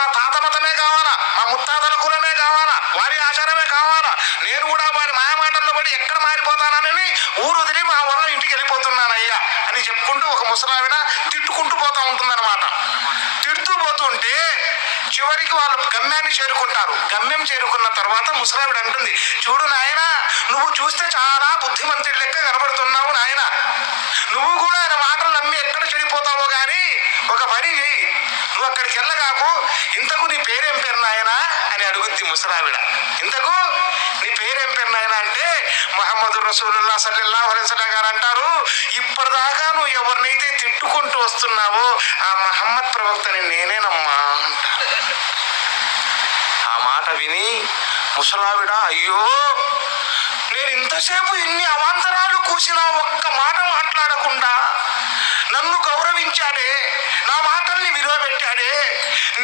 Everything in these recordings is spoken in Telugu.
నా తాత మతమే కావాలా, మా ముత్తాతల కులమే కావాలా, వారి ఆచారమే కావాలా, నేను కూడా వారి మాయమాటల్లో పడి ఎక్కడ మారిపోతానని ఊరు వదిలి మా వల్ల ఇంటికి వెళ్ళిపోతున్నానయ్యా అని చెప్పుకుంటూ ఒక ముసలావిడ తిట్టుకుంటూ పోతా ఉంటుందన్నమాట. తిడుతూ పోతుంటే చివరికి వాళ్ళు గమ్యాన్ని చేరుకుంటారు. గమ్యం చేరుకున్న తర్వాత ముసలావిడ అంటుంది, చూడు నాయన, నువ్వు చూస్తే చాలా బుద్ధిమంతుడి లెక్క కనబడుతున్నావు నాయన, నువ్వు కూడా ఆయన మాటలు నమ్మి ఎక్కడ చెడిపోతావో గాని ఒక పని చేయి, నువ్వు అక్కడికి వెళ్ళగాకు, ఇంతకు నీ పేరేం పేరు నాయనా అని అడుగుద్ది ముసలావిడ. ఇంతకు నీ పేరేం పేరు నాయనా అంటే ముహమ్మదు రసూలుల్లాహ్ సల్లల్లాహు అలైహి వసల్లం గారు అంటారు, ఇప్పటిదాకా నువ్వు ఎవరినైతే తిట్టుకుంటూ వస్తున్నావో ఆ మహమ్మద్ ప్రవక్తని నేనేనమ్మా అంటారు. ఆ మాట విని ముసలావిడ, అయ్యో, నేను ఇంతసేపు ఇన్ని అవాంతరాలు కూసినా ఒక్క మాట మాట్లాడకుండా నన్ను గౌరవించాడే, నా మాటల్ని విలువ పెట్టాడే,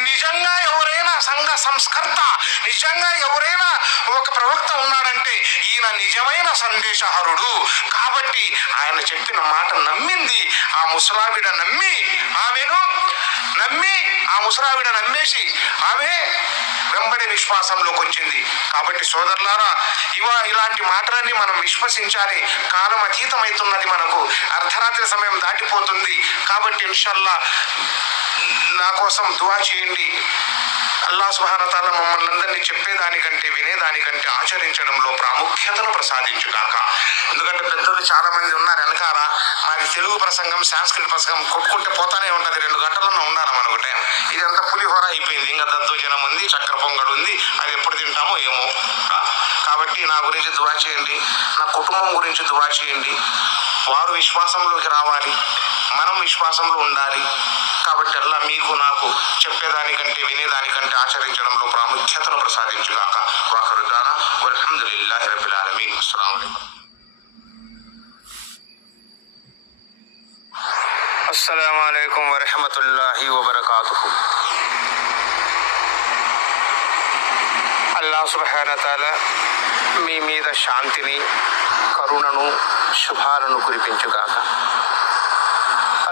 నిజంగా ఎవరైనా సంఘ సంస్కర్త, నిజంగా ఎవరైనా ఒక ప్రవక్త ఉన్నాడంటే ఈయన నిజమైన సందేశహరుడు కాబట్టి ఆయన చెప్పిన మాట నమ్మింది. ఆ ముసలావిడ ఆ ముసలావిడ నమ్మేసి ఆమె వెంబడి విశ్వాసంలోకి వచ్చింది. కాబట్టి సోదరులారా, ఇలాంటి మాటలన్నీ మనం విశ్వసించాలి. కాలం అతీతమవుతున్నది, మనకు అర్ధరాత్రి సమయం దాటిపోతుంది. కాబట్టి ఇన్షాల్లా నా కోసం దుఆ చేయండి. అల్లాహ్ సుబ్హానహు వ తఆలా మమ్మల్ని అందరినీ చెప్పేదానికంటే వినేదానికంటే ఆచరించడంలో ప్రాముఖ్యతను ప్రసాదించుగాక. ఎందుకంటే పెద్దలు చాలా మంది ఉన్నారు వెనకాల. మాది తెలుగు ప్రసంగం, సంస్కృత ప్రసంగం కొట్టుకుంటే పోతానే ఉంటుంది. 2 గంటలన్నా ఉండాలి మనకు టైం. ఇదంతా పులిహోర అయిపోయింది. ఇంకా దద్దోజనం ఉంది, చక్కెర పొంగడు ఉంది, అది ఎప్పుడు తింటామో ఏమో. కాబట్టి నా గురించి దుఆ చేయండి, నా కుటుంబం గురించి దుఆ చేయండి. వారు విశ్వాసంలోకి రావాలి, మనం విశ్వాసంలో ఉండాలి. కాబట్టి అల్లా మీకు నాకు చెప్పేదానికంటే వినేదానికంటే ఆచరించడంలో ప్రాముఖ్యతను ప్రసాదించుగాక. వాఖరు దానా వల్హమ్దులిల్లాహి రబ్బిల్ ఆలమీన్. అస్సలాము అలైకుం. అస్సలాము అలైకుం వరహ్మతుల్లాహి వబరకాతుహు. అల్లాహ్ సుబ్హానహు వ తఆలా మీ మీద శాంతిని, కరుణను, శుభాలను కురిపించుగాక.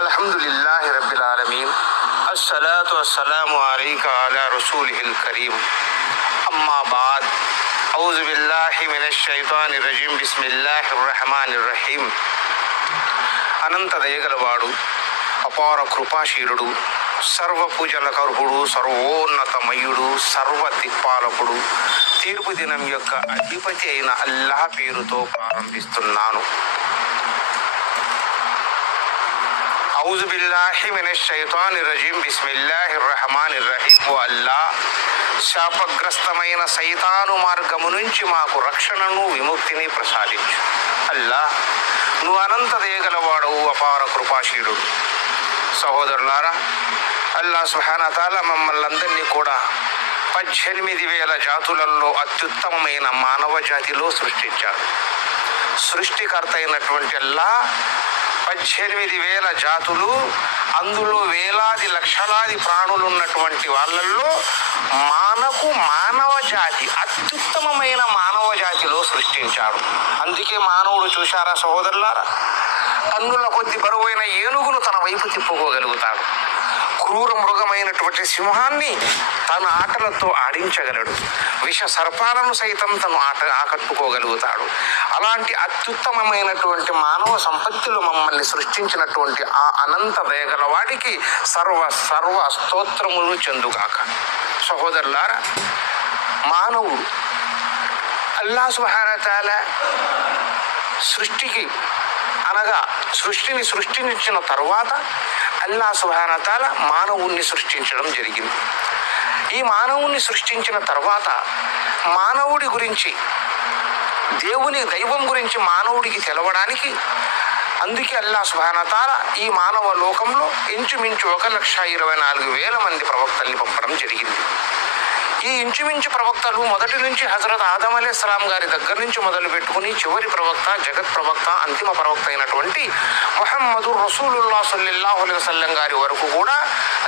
అల్హమ్దులిల్లాహి రబ్బిల్ ఆలమీన్. అస్సలాతు వస్సలాము అలైకా అలా రసూలిహిల్ కరీం. అమ్మా బాద్. ఔజు బిల్లాహి మినష్ షైతానిర్ రజీం. బిస్మిల్లాహిర్ రహమానిర్ రహీం. అనంత దయగలవాడు, అపార కృపాశీలుడు, సర్వ పూజలకు అర్హుడు, సర్వోన్నతమయుడు, సర్వ దిక్పాలకుడు, తీర్పు దినం యొక్క అధిపతి అయిన అల్లాహ్ పేరుతో ప్రారంభిస్తున్నాను. ఔజు బిల్లాహి మినష్ షైతానిర్ రజీం. బిస్మిల్లాహిర్ రహమానిర్ రహీం. ఓ అల్లాహ్, శాపగ్రస్తమైన సైతాను మార్గము నుంచి మాకు రక్షణను, విముక్తిని ప్రసాదించు. అల్లాహ్, నువ్వు అనంత దయగలవాడవు, అపార కృపాశీలుడు. సహోదరులారా, అల్లాహ్ సుబ్హానహు వ తఆలా మమ్మల్ని అందరినీ కూడా 18,000 జాతులలో అత్యుత్తమమైన మానవ జాతిలో సృష్టించాడు. సృష్టికర్త అయినటువంటి అల్లాహ్ 18,000 జాతులు, అందులో వేలాది లక్షలాది ప్రాణులు ఉన్నటువంటి వాళ్ళల్లో మానవ జాతి అత్యుత్తమమైన మానవ జాతిలో సృష్టించాడు. అందుకే మానవుడు చూశారా సహోదరులారా, టన్నుల కొద్ది బరువైన ఏనుగును తన వైపు తిప్పుకోగలుగుతాడు. క్రూర మృగమైనటువంటి సింహాన్ని తన ఆటలతో ఆడించగలడు. విష సర్పాలను సైతం తను ఆకట్టుకోగలుగుతాడు. అలాంటి అత్యుత్తమమైనటువంటి మానవ సంపత్తిలో మమ్మల్ని సృష్టించినటువంటి ఆ అనంత దయగల వాడికి సర్వ స్తోత్రములు చెందుగాక. సహోదరులారా, మానవుడు అల్లాహ్ సుబ్హానహు వ తఆలా సృష్టించిన తరువాత అల్లాహ్ సుబ్హానహు వ తఆలా మానవుణ్ణి సృష్టించడం జరిగింది. ఈ మానవుణ్ణి సృష్టించిన తర్వాత మానవుడి గురించి, దైవం గురించి మానవుడికి తెలవడానికి, అందుకే అల్లాహ్ సుబ్హానహు వ తఆలా ఈ మానవ లోకంలో ఇంచుమించు 1,24,000 మంది ప్రవక్తల్ని పంపడం జరిగింది. ఈ ఇంచుమించు ప్రవక్తలు మొదటి నుంచి హజరత్ ఆదం అలైహిస్సలాం గారి దగ్గర నుంచి మొదలు పెట్టుకుని చివరి ప్రవక్త, జగత్ ప్రవక్త, అంతిమ ప్రవక్త అయినటువంటి ముహమ్మదు రసూలుల్లాహ్ సల్లల్లాహు అలైహి వసల్లం గారి వరకు కూడా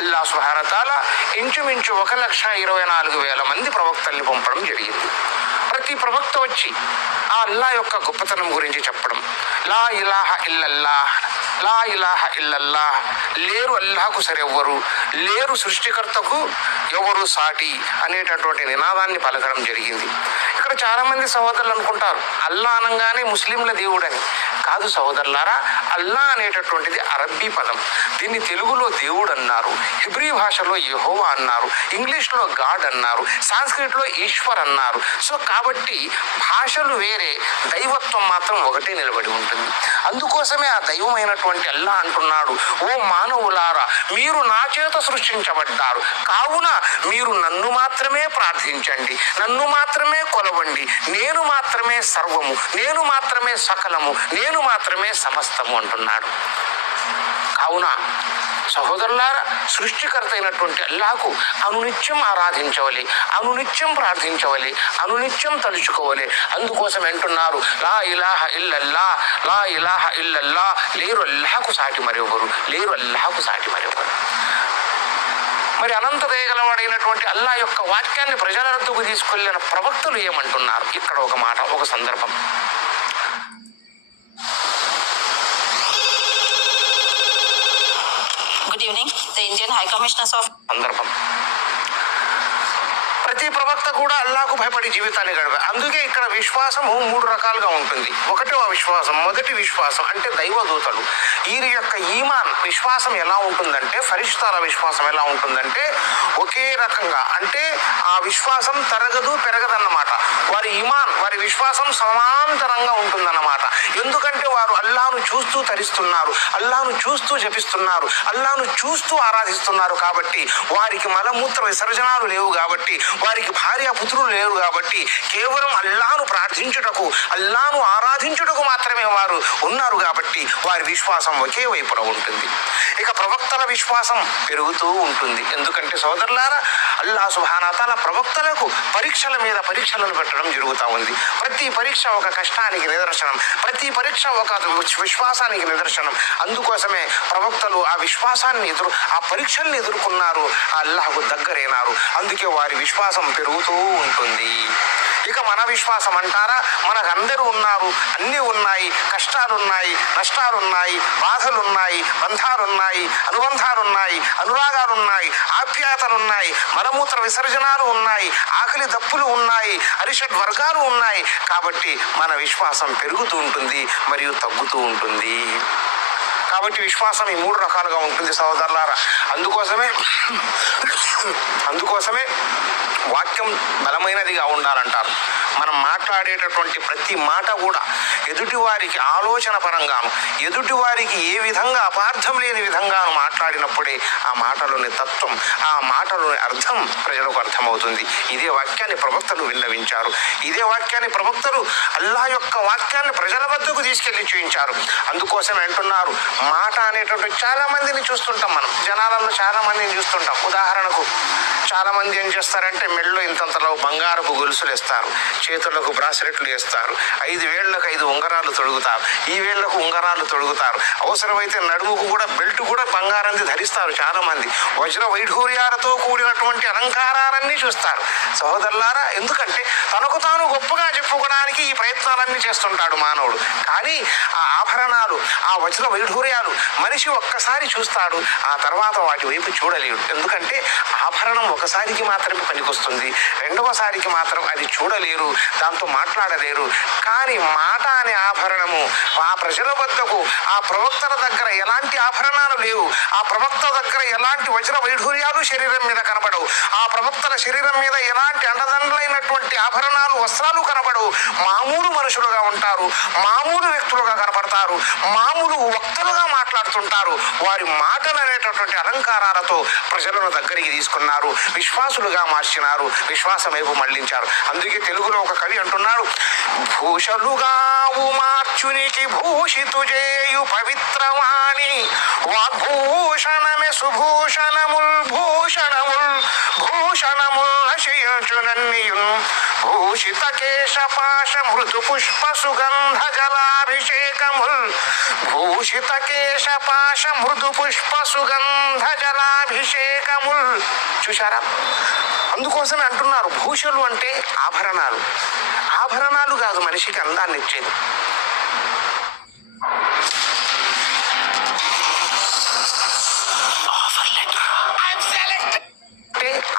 అల్లాహ్ సుబ్హానహు వ తఆలా ఇంచుమించు 1,24,000 మంది ప్రవక్తల్ని పంపడం జరిగింది. ప్రతి ప్రవక్త వచ్చి ఆ అల్లాహ్ యొక్క గొప్పతనం గురించి చెప్పడం, లా ఇలాహ ఇల్లల్లాహ్, లా ఇలాహ ఇల్లల్లాహ్, లేరు అల్లాహకు సరెవ్వరు, లేరు సృష్టికర్తకు ఎవరు సాటి అనేటటువంటి నినాదాన్ని పలకడం జరిగింది. ఇక్కడ చాలా మంది సహోదరులు అనుకుంటారు అల్లా అనగానే ముస్లింల దేవుడని. కాదు సహోదరులారా, అల్లా అనేటటువంటిది అరబ్బీ పదం. దీన్ని తెలుగులో దేవుడు అన్నారు, హిబ్రీ భాషలో యెహోవా అన్నారు, ఇంగ్లీష్లో గాడ్ అన్నారు, సాంస్క్రిట్లో ఈశ్వర్ అన్నారు. సో కాబట్టి భాషలు వేరే, దైవత్వం మాత్రం ఒకటే నిలబడి ఉంటుంది. అందుకోసమే ఆ దైవమైనటువంటి అల్లా అంటున్నాడు, ఓ మానవులారా, మీరు నా చేత సృష్టించబడ్డారు, కావున మీరు నన్ను మాత్రమే ప్రార్థించండి, నన్ను మాత్రమే కొలవండి, నేను మాత్రమే సర్వము, నేను మాత్రమే సకలము, నేను మాత్రమే సమస్తము అంటున్నాడు. కావున సహోదరులారా, సృష్టికర్త అయినటువంటి అల్లాహకు అనునిత్యం ఆరాధించవాలి, అనునిత్యం ప్రార్థించవాలి, అనునిత్యం తలుచుకోవాలి. అందుకోసం అంటున్నారు లా ఇలాహ ఇల్లల్లా, లా ఇలాహ ఇల్లల్లా, లేరు అల్లాహకు సాటి మరెవరు, లేరు అల్లాహకు సాటి మరెవరు. మరి అనంత దయగలవాడైనటువంటి అల్లా యొక్క వాక్యాన్ని ప్రజల వద్దకు తీసుకెళ్లిన ప్రవక్తలు ఏమంటున్నారు? ఇక్కడ ఒక మాట, ఒక సందర్భం. Good evening. The Indian High Commissioners of సందర్భం. ప్రతి ప్రవక్త కూడా అల్లాహకు భయపడి జీవితాన్ని గడపాలి. అందుకే ఇక్కడ విశ్వాసము 3 రకాలుగా ఉంటుంది. ఒకటో విశ్వాసం, మొదటి విశ్వాసం అంటే దైవదూతలు. వీరి యొక్క ఈమాన్ విశ్వాసం ఎలా ఉంటుందంటే, ఫరిష్తాల విశ్వాసం ఎలా ఉంటుందంటే ఒకే రకంగా, అంటే ఆ విశ్వాసం తరగదు పెరగదన్నమాట. వారి ఈమాన్, వారి విశ్వాసం సమాంతరంగా ఉంటుందన్నమాట. ఎందుకంటే వారు అల్లాహను చూస్తూ తరిస్తున్నారు, అల్లాహను చూస్తూ జపిస్తున్నారు, అల్లాహను చూస్తూ ఆరాధిస్తున్నారు. కాబట్టి వారికి మలమూత్ర విసర్జనాలు లేవు, కాబట్టి వారికి భార్య పుత్రులు లేరు, కాబట్టి కేవలం అల్లాహను ప్రార్థించుటకు, అల్లాహను ఆరాధించుటకు మాత్రమే వారు ఉన్నారు. కాబట్టి వారి విశ్వాసం ఒకే వైపున ఉంటుంది. ఇక ప్రవక్తల విశ్వాసం పెరుగుతూ ఉంటుంది. ఎందుకంటే సోదరులారా, అల్లాహ్ సుబ్హానహు వ తఆలా ప్రవక్తలకు పరీక్షల మీద పరీక్షలను పెట్టడం జరుగుతూ ఉంది. ప్రతి పరీక్ష ఒక కష్టానికి నిదర్శనం, ప్రతి పరీక్ష ఒక విశ్వాసానికి నిదర్శనం. అందుకోసమే ప్రవక్తలు ఆ విశ్వాసాన్ని ఆ పరీక్షల్ని ఎదుర్కొన్నారు, ఆ అల్లాహకు దగ్గరైనారు. అందుకే వారి విశ్వాసం పెరుగుతూ ఉంటుంది. ఇక మన విశ్వాసం అంటారా, మనకు అందరూ ఉన్నారు, అన్నీ ఉన్నాయి, కష్టాలున్నాయి, నష్టాలున్నాయి, బాధలున్నాయి, బంధాలున్నాయి, అనుబంధాలున్నాయి, అనురాగాలున్నాయి, ఆప్యాయతలున్నాయి, మలమూత్ర విసర్జనాలు ఉన్నాయి, ఆకలి దప్పులు ఉన్నాయి, అరిషడ్ వర్గాలు ఉన్నాయి. కాబట్టి మన విశ్వాసం పెరుగుతూ ఉంటుంది మరియు తగ్గుతూ ఉంటుంది. కాబట్టి విశ్వాసం ఈ 3 రకాలుగా ఉంటుంది సహోదరులారా. అందుకోసమే వాక్యం బలమైనదిగా ఉండాలంటారు. మనం మాట్లాడేటటువంటి ప్రతి మాట కూడా ఎదుటి వారికి ఆలోచన పరంగాను, ఎదుటి వారికి ఏ విధంగా అపార్థం లేని విధంగాను మాట్లాడినప్పుడే ఆ మాటలోని తత్వం, ఆ మాటలోని అర్థం ప్రజలకు అర్థమవుతుంది. ఇదే వాక్యాన్ని ప్రవక్తలు విన్నవించారు. ఇదే వాక్యాన్ని ప్రవక్తలు అల్లాహ్ యొక్క వాక్యాన్ని ప్రజల వద్దకు తీసుకెళ్లి చూపించారు. అందుకోసం అంటున్నారు, మాట అనేటువంటి చాలా మందిని చూస్తుంటాం, మనం జనాలలో చాలా మందిని చూస్తుంటాం. ఉదాహరణకు చాలా మంది ఏం చేస్తారంటే మెళ్ళలో ఇంతంతలో బంగారపు గొలుసులు వేస్తారు, చేతులకు బ్రాస్లెట్లు వేస్తారు, 5 వేళ్లకు 5 ఉంగరాలు తొడుగుతారు, ఈ వేళ్లకు ఉంగరాలు తొడుగుతారు, అవసరమైతే నడుముకు కూడా బెల్ట్ కూడా బంగారాన్ని ధరిస్తారు. చాలా మంది వజ్ర వైఢూర్యాలతో కూడినటువంటి అలంకారాలన్నీ చూస్తారు. సహోదరులారా, ఎందుకంటే తనకు తాను గొప్పగా చెప్పుకోవడానికి ఈ ప్రయత్నాలన్నీ చేస్తుంటాడు మానవుడు. కానీ ఆ ఆభరణాలు, ఆ వజ్ర వైఢూర్యాలు మనిషి ఒక్కసారి చూస్తాడు, ఆ తర్వాత వాటి వైపు చూడలేడు. ఎందుకంటే ఆభరణం ఒకసారికి మాత్రమే పనికొస్తుంది, రెండవసారికి మాత్రం అది చూడలేరు, దాంతో మాట్లాడలేరు. కానీ మాట అనే ఆభరణము ఆ ప్రజల వద్దకు, ఆ ప్రవక్తల దగ్గర ఎలాంటి ఆభరణాలు లేవు, ఆ ప్రవక్త దగ్గర ఎలాంటి వజ్ర వైఢూర్యాలు శరీరం మీద కనబడవు, ఆ ప్రవక్తల శరీరం మీద ఎలాంటి అండదండలైనటువంటి ఆభరణాలు, వస్త్రాలు కనబడవు. మామూలు మనుషులుగా ఉంటారు, మామూలు వ్యక్తులుగా కనపడతారు, మామూలు వక్తలుగా మాట్లాడుతుంటారు. వారి మాటలు అనేటటువంటి అలంకారాలతో ప్రజలను దగ్గరికి తీసుకున్నారు, విశ్వాసులుగా మార్చినారు, విశ్వాసం వైపు మళ్లించారు. అందుకే తెలుగులో ఒక కవి అంటున్నాడు, భూషలుగా మార్చునికి భూషితు చేయు పవిత్రవాణి, వాగ్భూషణమే సుభూషణముల్ భూషణముల్ భూషణముల్ అశయించునన్నియున్, భూషిత కేశపాశ మృదు పుష్ప సుగంధ జలాభిషేకముల్, భూషిత కేశపాశ మృదు పుష్ప సుగంధ జలాభిషేకముల్. చూశారా? అందుకోసమే అంటున్నారు, భూషలు అంటే ఆభరణాలు. ఆభరణాలు కాదు మనిషికి అందాన్ని ఇచ్చేది.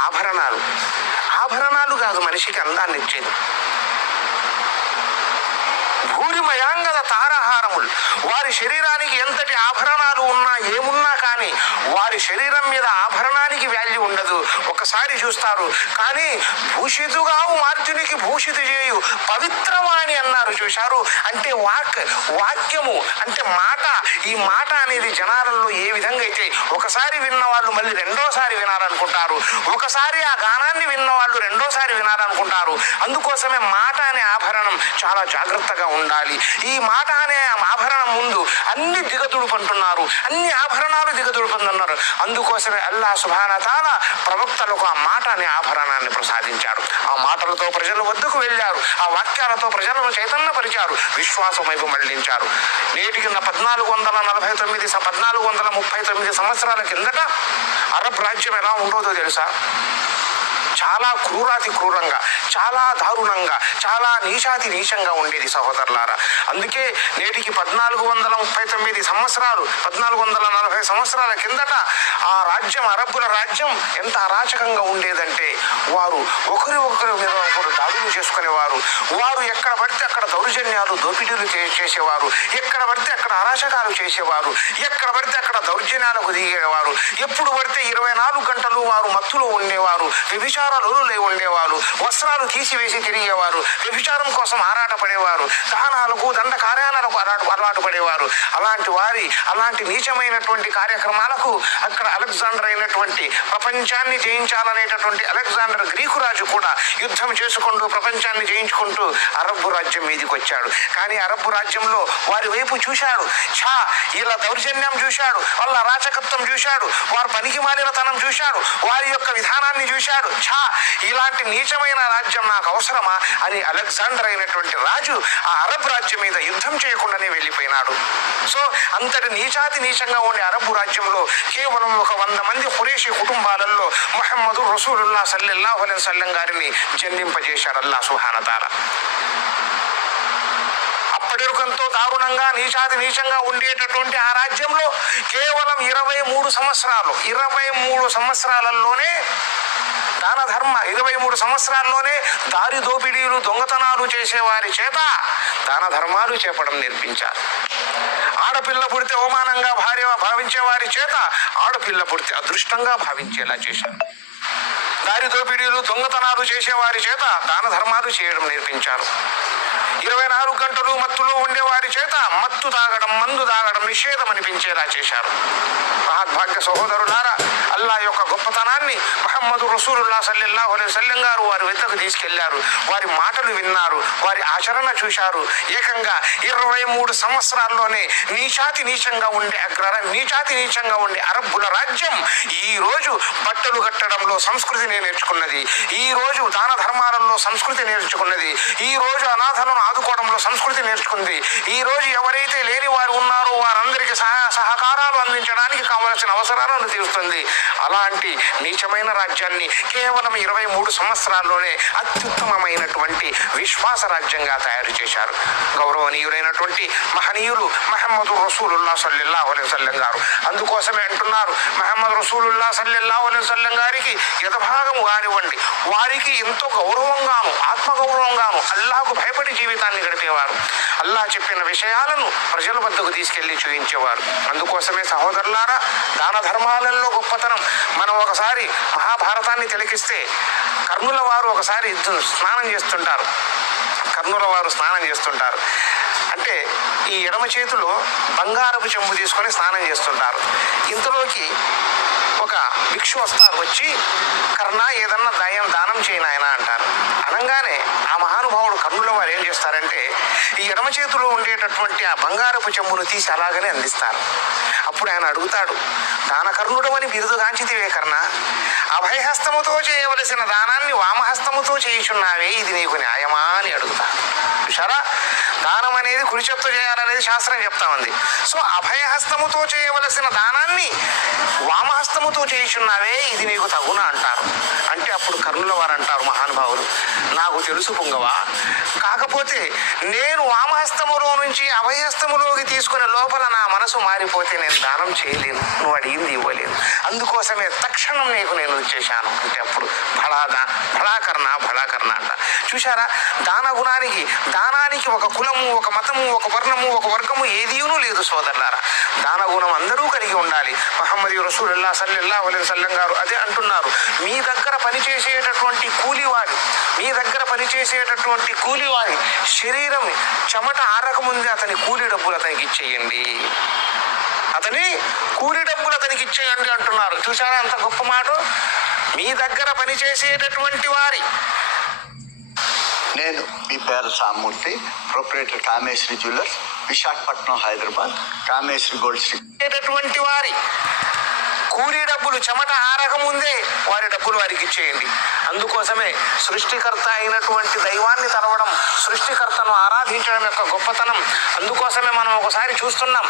ఆభరణాలు. ఆభరణాలు కాదు మనిషికి అందాన్ని ఇచ్చేది. భూరిమయాంగద తారహారములు. వారి శరీరానికి ఎంతటి ఆభరణాలు ఉన్నా ఏమున్నా కానీ వారి శరీరం మీద ఆభరణానికి వాల్యూ ఉండదు. ఒకసారి చూస్తారు. కానీ భూషితుగావు మార్జునికి భూషితు చేయు పవిత్రవాణి అన్నారు. చూశారు అంటే వాక్యము అంటే మాట. ఈ మాట అనేది జనాలలో ఏ విధంగా అయితే ఒకసారి విన్న వాళ్ళు మళ్ళీ రెండోసారి వినాలనుకుంటారు, ఒకసారి ఆ గానాన్ని విన్న వాళ్ళు రెండోసారి వినాలనుకుంటారు. అందుకోసమే మాట అనే ఆభరణం చాలా జాగ్రత్తగా ఉండాలి. ఈ మాట అనే ఆభరణం ముందు అన్ని దిగదుడుపంటున్నారు, అన్ని ఆభరణాలు దిగదుడుపంటున్నారు. అందుకోసమే అల్లాహ్ సుబ్హానహు వ తఆలా ప్రవక్తలకు ఆ మాట అనే ఆభరణాన్ని ప్రసాదించారు. ఆ మాటలతో ప్రజల వద్దకు వెళ్ళారు, ఆ వాక్యాలతో ప్రజలను చైతన్యపరిచారు, విశ్వాసం వైపు మళ్లించారు. నేటికి 1439 సంవత్సరాల కిందట అరబ్ రాజ్యం ఎలా ఉండోదో తెలుసా? చాలా క్రూరాతి క్రూరంగా, చాలా దారుణంగా, చాలా నీచాతి నీచంగా ఉండేది సహోదరులారా. అందుకే నేటికి 1439 సంవత్సరాలు 1440 సంవత్సరాల కిందట ఆ రాజ్యం, అరబ్బుల రాజ్యం ఎంత అరాచకంగా ఉండేదంటే వారు ఒకరి మీద ఒకరు దాడులు చేసుకునేవారు. వారు ఎక్కడ పడితే అక్కడ దౌర్జన్యాలు, దోపిడీలు చేసేవారు, ఎక్కడ పడితే అక్కడ అరాచకాలు చేసేవారు, ఎక్కడ పడితే అక్కడ దౌర్జన్యాలకు దిగేవారు. ఎప్పుడు పడితే 24 గంటలు వారు మత్తులో ఉండేవారు, వ్యభిచారాలు ఉండేవారు, వస్త్రాలు తీసివేసి తిరిగేవారు, వ్యభిచారం కోసం ఆరాటపడేవారు, దహనాలకు దండ కార్యాలకు అలవాటు పడేవారు. అలాంటి నీచమైనటువంటి కార్యక్రమాలకు అక్కడ అలెగ్జాండర్ అయినటువంటి ప్రపంచాన్ని జయించాలనేటటువంటి అలెగ్జాండర్ గ్రీకు రాజు కూడా యుద్ధం చేసుకుంటూ ప్రపంచాన్ని జయించుకుంటూ అరబ్బు రాజ్యం మీదికి వచ్చాడు. కానీ అరబ్బు రాజ్యంలో వారి వైపు చూశాడు, ఇలా దౌర్జన్యం చూశాడు, వాళ్ళ అరాచకత్వం చూశాడు, వారి పనికి మాలినతనం చూశాడు, వారి యొక్క విధానాన్ని చూశాడు. ఇలాంటి నీచమైన రాజ్యం నాకు అవసరమా అని అలెగ్జాండర్ అయినటువంటి రాజు ఆ అరబ్ రాజ్యం మీద యుద్ధం చేయకుండానే వెళ్ళిపోయినాడు. సో అంతటి నీచాతి నీచంగా ఉండే అరబ్బు రాజ్యంలో కేవలం 100 మంది ఖురేషీ కుటుంబాలలో ముహమ్మదు రసూలుల్లాహ్ సల్లల్లాహు అలైహి వసల్లం గారిని జన్మింపజేశాడు అల్లాహ్ సుబ్హానహు వ తఆలా. అప్పటికంతో దారుణంగా నీచాతి నీచంగా ఉండేటటువంటి ఆ రాజ్యంలో కేవలం 23 సంవత్సరాలలోనే 23 సంవత్సరాల్లోనే దారి దోపిడీలు, దొంగతనాలు చేసేవారి చేత దాన ధర్మాలు చేపడం నేర్పించారు. ఆడపిల్ల పుడితే అవమానంగా భావించే వారి చేత ఆడపిల్ల పుడితే అదృష్టంగా భావించేలా చేశారు. దారి దోపిడీలు, దొంగతనాలు చేసేవారి చేత దాన ధర్మాలు చేయడం నేర్పించారు. 24 గంటలు మత్తులో ఉండేవారి చేత మత్తు తాగడం, మందు తాగడం నిషేధం అనిపించేలా చేశారు. మహాద్భాగ్య సహోదరులారా, అల్లా యొక్క గొప్పతనాన్ని ముహమ్మదు రసూలుల్లాహ్ సల్లల్లాహు అలైహి వసల్లం గారు వారి వద్దకు తీసుకెళ్లారు. వారి మాటలు విన్నారు, వారి ఆచరణ చూశారు. ఏకంగా 23 సంవత్సరాల్లోనే నీచాతి నీచంగా ఉండే అరబ్బుల రాజ్యం ఈ రోజు బట్టలు కట్టడంలో సంస్కృతిని నేర్చుకున్నది, ఈ రోజు దాన ధర్మాలలో సంస్కృతి నేర్చుకున్నది, ఈ రోజు అనాథలను ఆదుకోవడంలో సంస్కృతి నేర్చుకుంది, ఈ రోజు ఎవరైతే లేని వారు ఉన్నారో వారందరికీ సహకారాలు అందించడానికి కావలసిన అవసరాలను తీరుస్తుంది. అలాంటి నీచమైన రాజ్యాన్ని కేవలం 23 సంవత్సరాల్లోనే అత్యుత్తమమైనటువంటి విశ్వాస రాజ్యంగా తయారు చేశారు గౌరవనీయులైనటువంటి మహనీయులు ముహమ్మదు రసూలుల్లాహ్ సల్లల్లాహు అలైహి వసల్లం గారు. అందుకోసమే అంటున్నారు, ముహమ్మదు రసూలుల్లాహ్ సల్లల్లాహు అలైహి వసల్లం గారికి యథాభాగం కానివ్వండి, వారికి ఎంతో గౌరవంగాను, ఆత్మగౌరవంగాను, అల్లాహకు భయపడి జీవితాన్ని గడిపేవారు. అల్లాహ్ చెప్పిన విషయాలను ప్రజల వద్దకు తీసుకెళ్లి చూపించేవారు. అందుకోసమే సహోదరులారా, దాన ధర్మాలలో గొప్పతనం. మనం ఒకసారి మహాభారతాన్ని తిలకిస్తే కర్ణుల వారు ఒకసారి స్నానం చేస్తుంటారు. అంటే ఈ ఎడమ చేతిలో బంగారపు చెంబు తీసుకొని స్నానం చేస్తుంటారు. ఇంతలోకి ఒక భిక్షు వస్తారు, వచ్చి కర్ణ ఏదన్నా దానం చేయను ఆయన అంటారు. అనగానే ఆ మహానుభావుడు కర్ణుల వారు ఏం చేస్తారంటే ఈ ఎడమ చేతిలో ఉండేటటువంటి ఆ బంగారపు చెంబును తీసి అలాగనే అందిస్తారు. అప్పుడు ఆయన అడుగుతాడు, దానకర్ణుడు అని బిరుదుగాంచితివే కర్ణ, అభయహస్తముతో చేయవలసిన దానాన్ని వామహస్తముతో చేయుచున్నావే, ఇది నీకు న్యాయమా అని అడుగుతాడు. చూసారా, దానం అనేది కుడి చేత్తో చేయాలనేది శాస్త్రం చెప్తా ఉంది. సో అభయహస్తముతో చేయవలసిన దానాన్ని వామహస్తముతో చేయుచున్నావే, ఇది నీకు తగునా అంటారు. అంటే అప్పుడు కర్ణుల వారు అంటారు, మహానుభావులు, నాకు తెలుసు పుంగవా. కాకపోతే నేను వామహస్తములో నుంచి అభయహస్తములోకి తీసుకునే లోపల నా మనసు మారిపోతే నేను దానం చేయలేను, నువ్వు అడిగింది ఇవ్వలేను. అందుకోసమే తక్షణం నీకు నేను ఇచ్చేశాను అంటే అప్పుడు భళాకరణ అంట. చూశారా, దానానికి ఒక కులము, ఒక మతము, ఒక వర్ణము, ఒక వర్గము ఏదీనూ లేదు సోదరులారా. దాన గుణం అందరూ కలిగి ఉండాలి. మహమ్మద్ రసూలుల్లాహ్ సల్లల్లాహు అలైహి వసల్లం గారు అదే అంటున్నారు. మీ దగ్గర పనిచేసేటటువంటి కూలివారి శరీరం చెమట ఆరకముందే అతని కూలి డబ్బులు అతనికి ఇచ్చేయండి అంటున్నారు. చూసారా అంత గొప్ప మాట. మీ దగ్గర పనిచేసేటటువంటి వారి, నేను మీ పేరు Samurthy, proprietor Kameswari jewellers, Visakhapatnam, Hyderabad. Kameswari gold street వారి కూలీ డబ్బులు చెమట ఆరకముందే వారి డబ్బులు వారికి ఇచ్చేయండి. అందుకోసమే సృష్టికర్త అయినటువంటి దైవాన్ని తలవడం, సృష్టికర్తను ఆరాధించడం యొక్క గొప్పతనం. అందుకోసమే మనం ఒకసారి చూస్తున్నాం,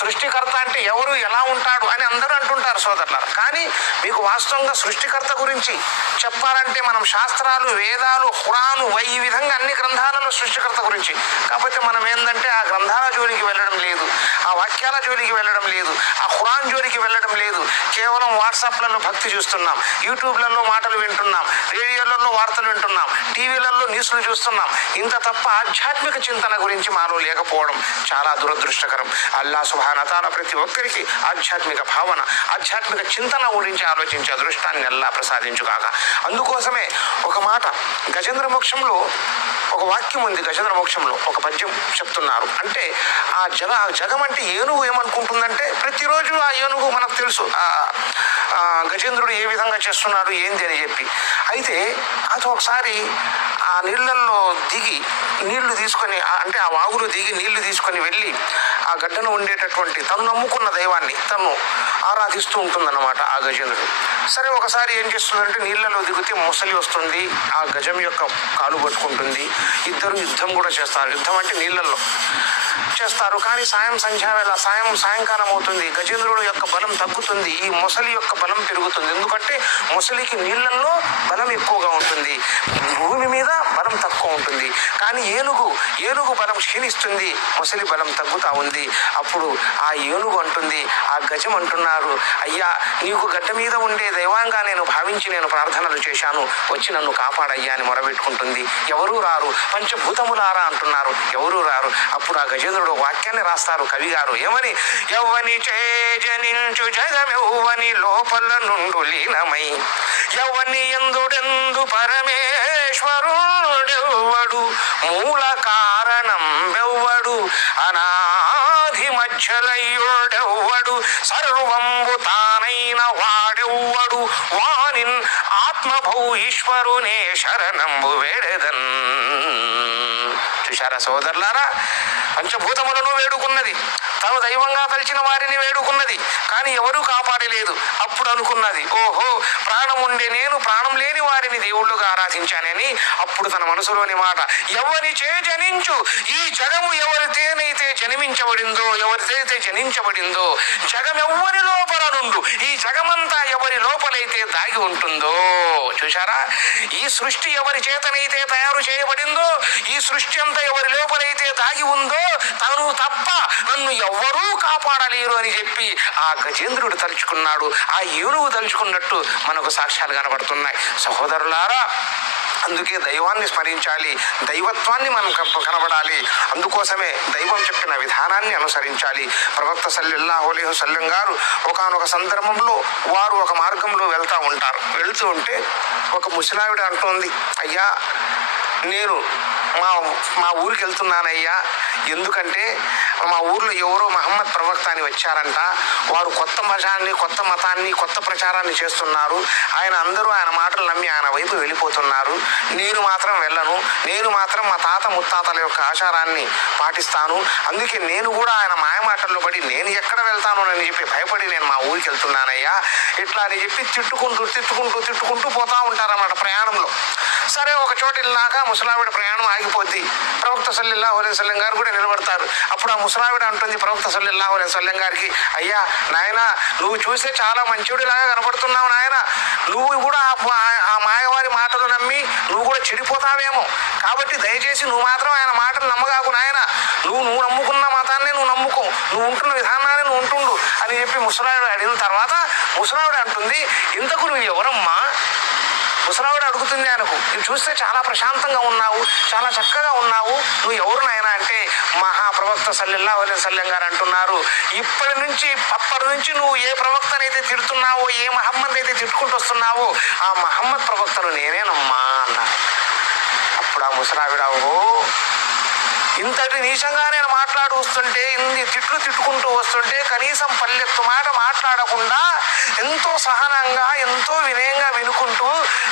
సృష్టికర్త అంటే ఎవరు, ఎలా ఉంటాడు అని అందరూ అంటుంటారు సోదరులారు. కానీ మీకు వాస్తవంగా సృష్టికర్త గురించి చెప్పాలంటే మనం శాస్త్రాలు, వేదాలు, ఖురాను, ఈ విధంగా అన్ని గ్రంథాలలో సృష్టికర్త గురించి. కాకపోతే మనం ఏంటంటే ఆ గ్రంథాల జోలికి వెళ్ళడం లేదు, ఆ వాక్యాల జోలికి వెళ్ళడం లేదు, ఆ ఖురాన్ జోలికి వెళ్ళడం లేదు. కేవలం వాట్సాప్లలో భక్తి చూస్తున్నాం, యూట్యూబ్లలో మాటలు వింటున్నాం, రేడియోలలో వార్తలు వింటున్నాం, టీవీలలో న్యూస్లు చూస్తున్నాం. ఇంత తప్ప ఆధ్యాత్మిక చింతన గురించి మాలో లేకపోవడం చాలా దురదృష్టకరం. అల్లాహ్ సుబ్హానహు వ తఆలా ప్రతి ఒక్కరికి ఆధ్యాత్మిక భావన, ఆధ్యాత్మిక చింతన గురించి ఆలోచించే అదృష్టాన్ని అల్లాహ్ ప్రసాదించుగాక. అందుకోసమే ఒక మాట గజేంద్ర మోక్షంలో ఒక వాక్యం ఉంది. గజేంద్ర మోక్షంలో ఒక పద్యం చెప్తున్నారు. అంటే ఆ జగం అంటే ఏనుగు ఏమనుకుంటుందంటే ప్రతిరోజు ఆ ఏనుగు మనకు తెలుసు గజేంద్రుడు ఏ విధంగా చేస్తున్నాడు ఏంది అని చెప్పి. అయితే అది ఒకసారి ఆ నీళ్ళల్లో దిగి నీళ్లు తీసుకొని, అంటే ఆ వాగులో దిగి నీళ్లు తీసుకొని వెళ్ళి ఆ గడ్డను ఉండేటటువంటి తను నమ్ముకున్న దైవాన్ని తను ఆరాధిస్తూ ఉంటుందన్నమాట ఆ గజేంద్రుడు. సరే ఒకసారి ఏం చేస్తుందంటే నీళ్ళలో దిగితే ముసలి వస్తుంది, ఆ గజం యొక్క కాలు పట్టుకుంటుంది. ఇద్దరు యుద్ధం కూడా చేస్తారు. యుద్ధం అంటే నీళ్ళల్లో చేస్తారు. కానీ సంధ్యావేళ సాయంకాలం అవుతుంది. గజేంద్రుడు యొక్క బలం తగ్గుతుంది, ఈ ముసలి యొక్క బలం పెరుగుతుంది. ఎందుకంటే ముసలికి నీళ్ళల్లో బలం ఎక్కువగా ఉంటుంది, భూమి మీద బలం తక్కువ ఉంటుంది. కానీ ఏనుగు బలం క్షీణిస్తుంది, ముసలి బలం తగ్గుతూ ఉంది. అప్పుడు ఆ ఏనుగు అంటుంది, ఆ గజం అంటున్నారు, అయ్యా నీకు గడ్డ మీద ఉండే దైవంగా నేను భావించి నేను ప్రార్థనలు చేశాను, వచ్చి నన్ను కాపాడయ్యా అని మొరబెట్టుకుంటుంది. ఎవరూ రారు, పంచభూతములారా అంటున్నారు, ఎవరూ రారు. అప్పుడు ఆ గజేంద్రుడు వాక్యాన్ని రాస్తారు కవి గారు. ఏమని? ఎవ్వని చేజనించు జగమెవ్వని లోపల నుండు లీనమై, ఎవ్వని ఎందుడెందు పరమేశ్వరుడెవ్వడు, మూల కారణం వెవ్వడు, అనాది మధ్యలయ్యుడెవ్వడు, సర్వంబు తానైన వాడెవ్వడు, వానిన్ ఆత్మభౌ ఈశ్వరునే శరణంబు వేడెదన్. చూశారా సోదరులారా, పంచభూతములను వేడుకున్నది, తను దైవంగా తలిచిన వారిని వేడుకున్నది, కానీ ఎవరూ కాపాడలేదు. అప్పుడు అనుకున్నది, ఓహో ప్రాణం ఉండే నేను ప్రాణం లేని వారిని దేవుళ్ళుగా ఆరాధించానని. అప్పుడు తన మనసులోని మాట, ఎవరి చే జనించు ఈ జగము, ఎవరితేనైతే జనించబడిందో జగమెవ్వరి లోపల నుండు, ఈ జగమంతా ఎవరి లోపలైతే దాగి ఉంటుందో. చూశారా, ఈ సృష్టి ఎవరి చేతనైతే తయారు చేయబడిందో, ఈ సృష్టి అంతా ఎవరి లోపలైతే దాగి ఉందో, తను తప్ప నన్ను ఎవ్వరూ కాపాడలేరు అని చెప్పి ఆ గజేంద్రుడు తలుచుకున్నాడు. ఆ ఏనుగు తలుచుకున్నట్టు మనకు సాక్ష్యాలు కనబడుతున్నాయి. సహోదరులారా, అందుకే దైవాన్ని స్మరించాలి, దైవత్వాన్ని మనం కనబడాలి. అందుకోసమే దైవం చెప్పిన విధానాన్ని అనుసరించాలి. ప్రవక్త సల్లల్లాహు అలైహి వసల్లం గారు ఒకానొక సందర్భంలో వారు ఒక మార్గంలో వెళ్తూ ఉంటే ఒక ముసలావిడ అంటోంది, అయ్యా నేను మా ఊరికి వెళ్తున్నానయ్యా, ఎందుకంటే మా ఊర్లో ఎవరో మహమ్మద్ ప్రవక్త అని వచ్చారంట, వారు కొత్త మతాన్ని కొత్త ప్రచారాన్ని చేస్తున్నారు, అందరూ ఆయన మాటలు నమ్మి ఆయన వైపు వెళ్ళిపోతున్నారు, నేను మాత్రం వెళ్ళను, నేను మాత్రం మా తాత ముత్తాతల యొక్క ఆచారాన్ని పాటిస్తాను, అందుకే నేను కూడా ఆయన మాయమాటల్లో పడి నేను ఎక్కడ వెళ్తాను అని చెప్పి భయపడి నేను మా ఊరికి వెళ్తున్నానయ్యా, ఇట్లా అని చెప్పి తిట్టుకుంటూ పోతా ఉంటారన్నమాట ప్రయాణంలో. సరే ఒక చోట వెళ్ళినాక ముసలావిడ ప్రయాణం ఆగిపోద్ది. ప్రవక్త సల్లల్లాహు అలైహి వసల్లం గారు కూడా నిలబడతారు. అప్పుడు ఆ ముసలావిడ అంటుంది ప్రవక్త సల్లల్లాహు అలైహి వసల్లం గారికి, అయ్యా నాయన నువ్వు చూస్తే చాలా మంచివాడిలాగా కనపడుతున్నావు నాయన, నువ్వు కూడా ఆ మాయవారి మాటలు నమ్మి నువ్వు కూడా చెడిపోతావేమో. కాబట్టి దయచేసి నువ్వు మాత్రం ఆయన మాటలు నమ్మగాకు నాయన. నువ్వు నమ్ముకున్న మతాన్ని నువ్వు నమ్ముకో, నువ్వు ఉంటున్న విధానాన్ని నువ్వు ఉంటుండు అని చెప్పి ముసలావిడ అడిగిన తర్వాత ముసలావిడ అంటుంది, ఇంతకు నువ్వు ఎవరమ్మా? ముసలావిడ అడుగుతుంది ఆయనకు, నువ్వు చూస్తే చాలా ప్రశాంతంగా ఉన్నావు, చాలా చక్కగా ఉన్నావు, నువ్వు ఎవరు నాయనా అంటే మహాప్రవక్త సల్లల్లాహు అలైహి వసల్లం గారు అంటున్నారు, అప్పటి నుంచి నువ్వు ఏ ప్రవక్తనైతే తిడుతున్నావో, ఏ మహమ్మద్ అయితే తిట్టుకుంటూ వస్తున్నావో ఆ మహమ్మద్ ప్రవక్తను నేనేనమ్మా అన్నారు. అప్పుడు ఆ ముసలావిడ, ఓ ఇంతటి నీచంగా నేను మాట్లాడు వస్తుంటే, ఇన్ని తిట్టుకుంటూ వస్తుంటే కనీసం పల్లెత్తు మాట మాట్లాడకుండా ఎంతో సహనంగా ఎంతో వినయంగా వినుకుంటూ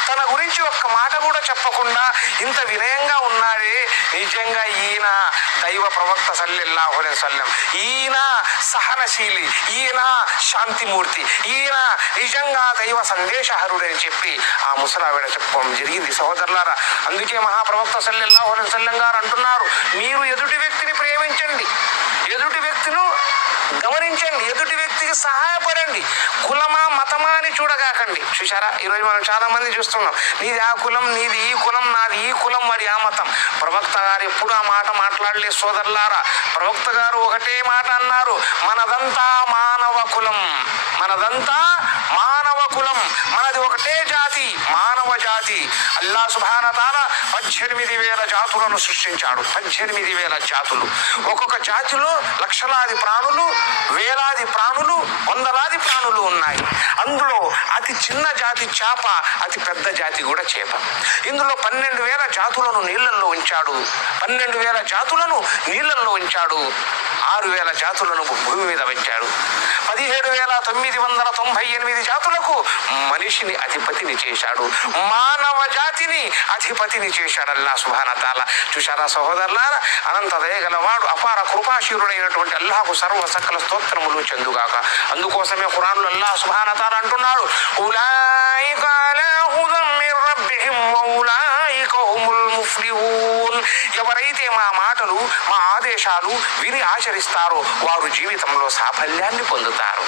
తన గురించి ఒక్క మాట కూడా చెప్పకుండా ఇంత వినయంగా ఉన్నాడే, నిజంగా ఈయన దైవ ప్రవక్త సల్లల్లాహు అలైహి వసల్లం, ఈయన సహనశీలి, ఈయన శాంతిమూర్తి, ఈయన నిజంగా దైవ సందేశహరుడని చెప్పి ఆ ముసలావిడ చెప్పడం జరిగింది. సహోదరులారా, అందుకే మహాప్రవక్త సల్లల్లాహు అలైహి వసల్లం గారు అంటున్నారు, మీరు ఎదుటి వ్యక్తిని ప్రేమించండి, ఎదుటి వ్యక్తిని గమనించండి, ఎదుటి వ్యక్తికి సహాయపడండి, కులమా మతమా అని చూడగాకండి. చూసారా, ఈరోజు మనం చాలా మంది చూస్తున్నాం, నీది ఆ కులం, నీది ఈ కులం, నాది ఈ కులం, మరి ఆ మతం. ప్రవక్త గారు ఎప్పుడు ఆ మాట మాట్లాడలేదు సోదరులారా. ప్రవక్త గారు ఒకటే మాట అన్నారు, మనదంతా మానవ కులం, మనదంతా మానవ కులం, మనది ఒకటే జాతి, మానవ జాతి. అల్లాహ్ సుబ్హానహు వ తఆలా 18,000 జాతులను సృష్టించాడు. 18,000 జాతులు. ఒక్కొక్క జాతిలో లక్షలాది ప్రాణులు, వేలాది ప్రాణులు, వందలాది ప్రాణులు ఉన్నాయి. అందులో అతి చిన్న జాతి చేప, అతి పెద్ద జాతి కూడా చేప. ఇందులో 12,000 జాతులను నీళ్లలో ఉంచాడు. 12,000 జాతులను నీళ్లలో ఉంచాడు. 6,000 జాతులను భూమి మీద పెట్టాడు. 17,998 జాతులకు మనిషిని అధిపతిని చేశాడు. మానవ జాతిని అధిపతిని చేశాడు అల్లాహ్ సుబ్హానహు వ తఆలా. చూశారా సహోదరులారా, అనంత దయగలవాడు, అపార కృపాశీరుడైనటువంటి అల్లాహకు సర్వ సకల స్తోత్రములు చెందుగాక. అందుకోసమే ఖురాన్లో అల్లాహ్ సుబ్హానహు వ తఆలా అంటున్నాడు, ఉలైక అలా హుదం మిర్ రబ్బిహిం వ ఉలైక హుముల్ ముఫ్లిహూన్. ఎవరైతే మా మాటలు, మా ఆదేశాలు విని ఆచరిస్తారో వారు జీవితంలో సాఫల్యాన్ని పొందుతారు.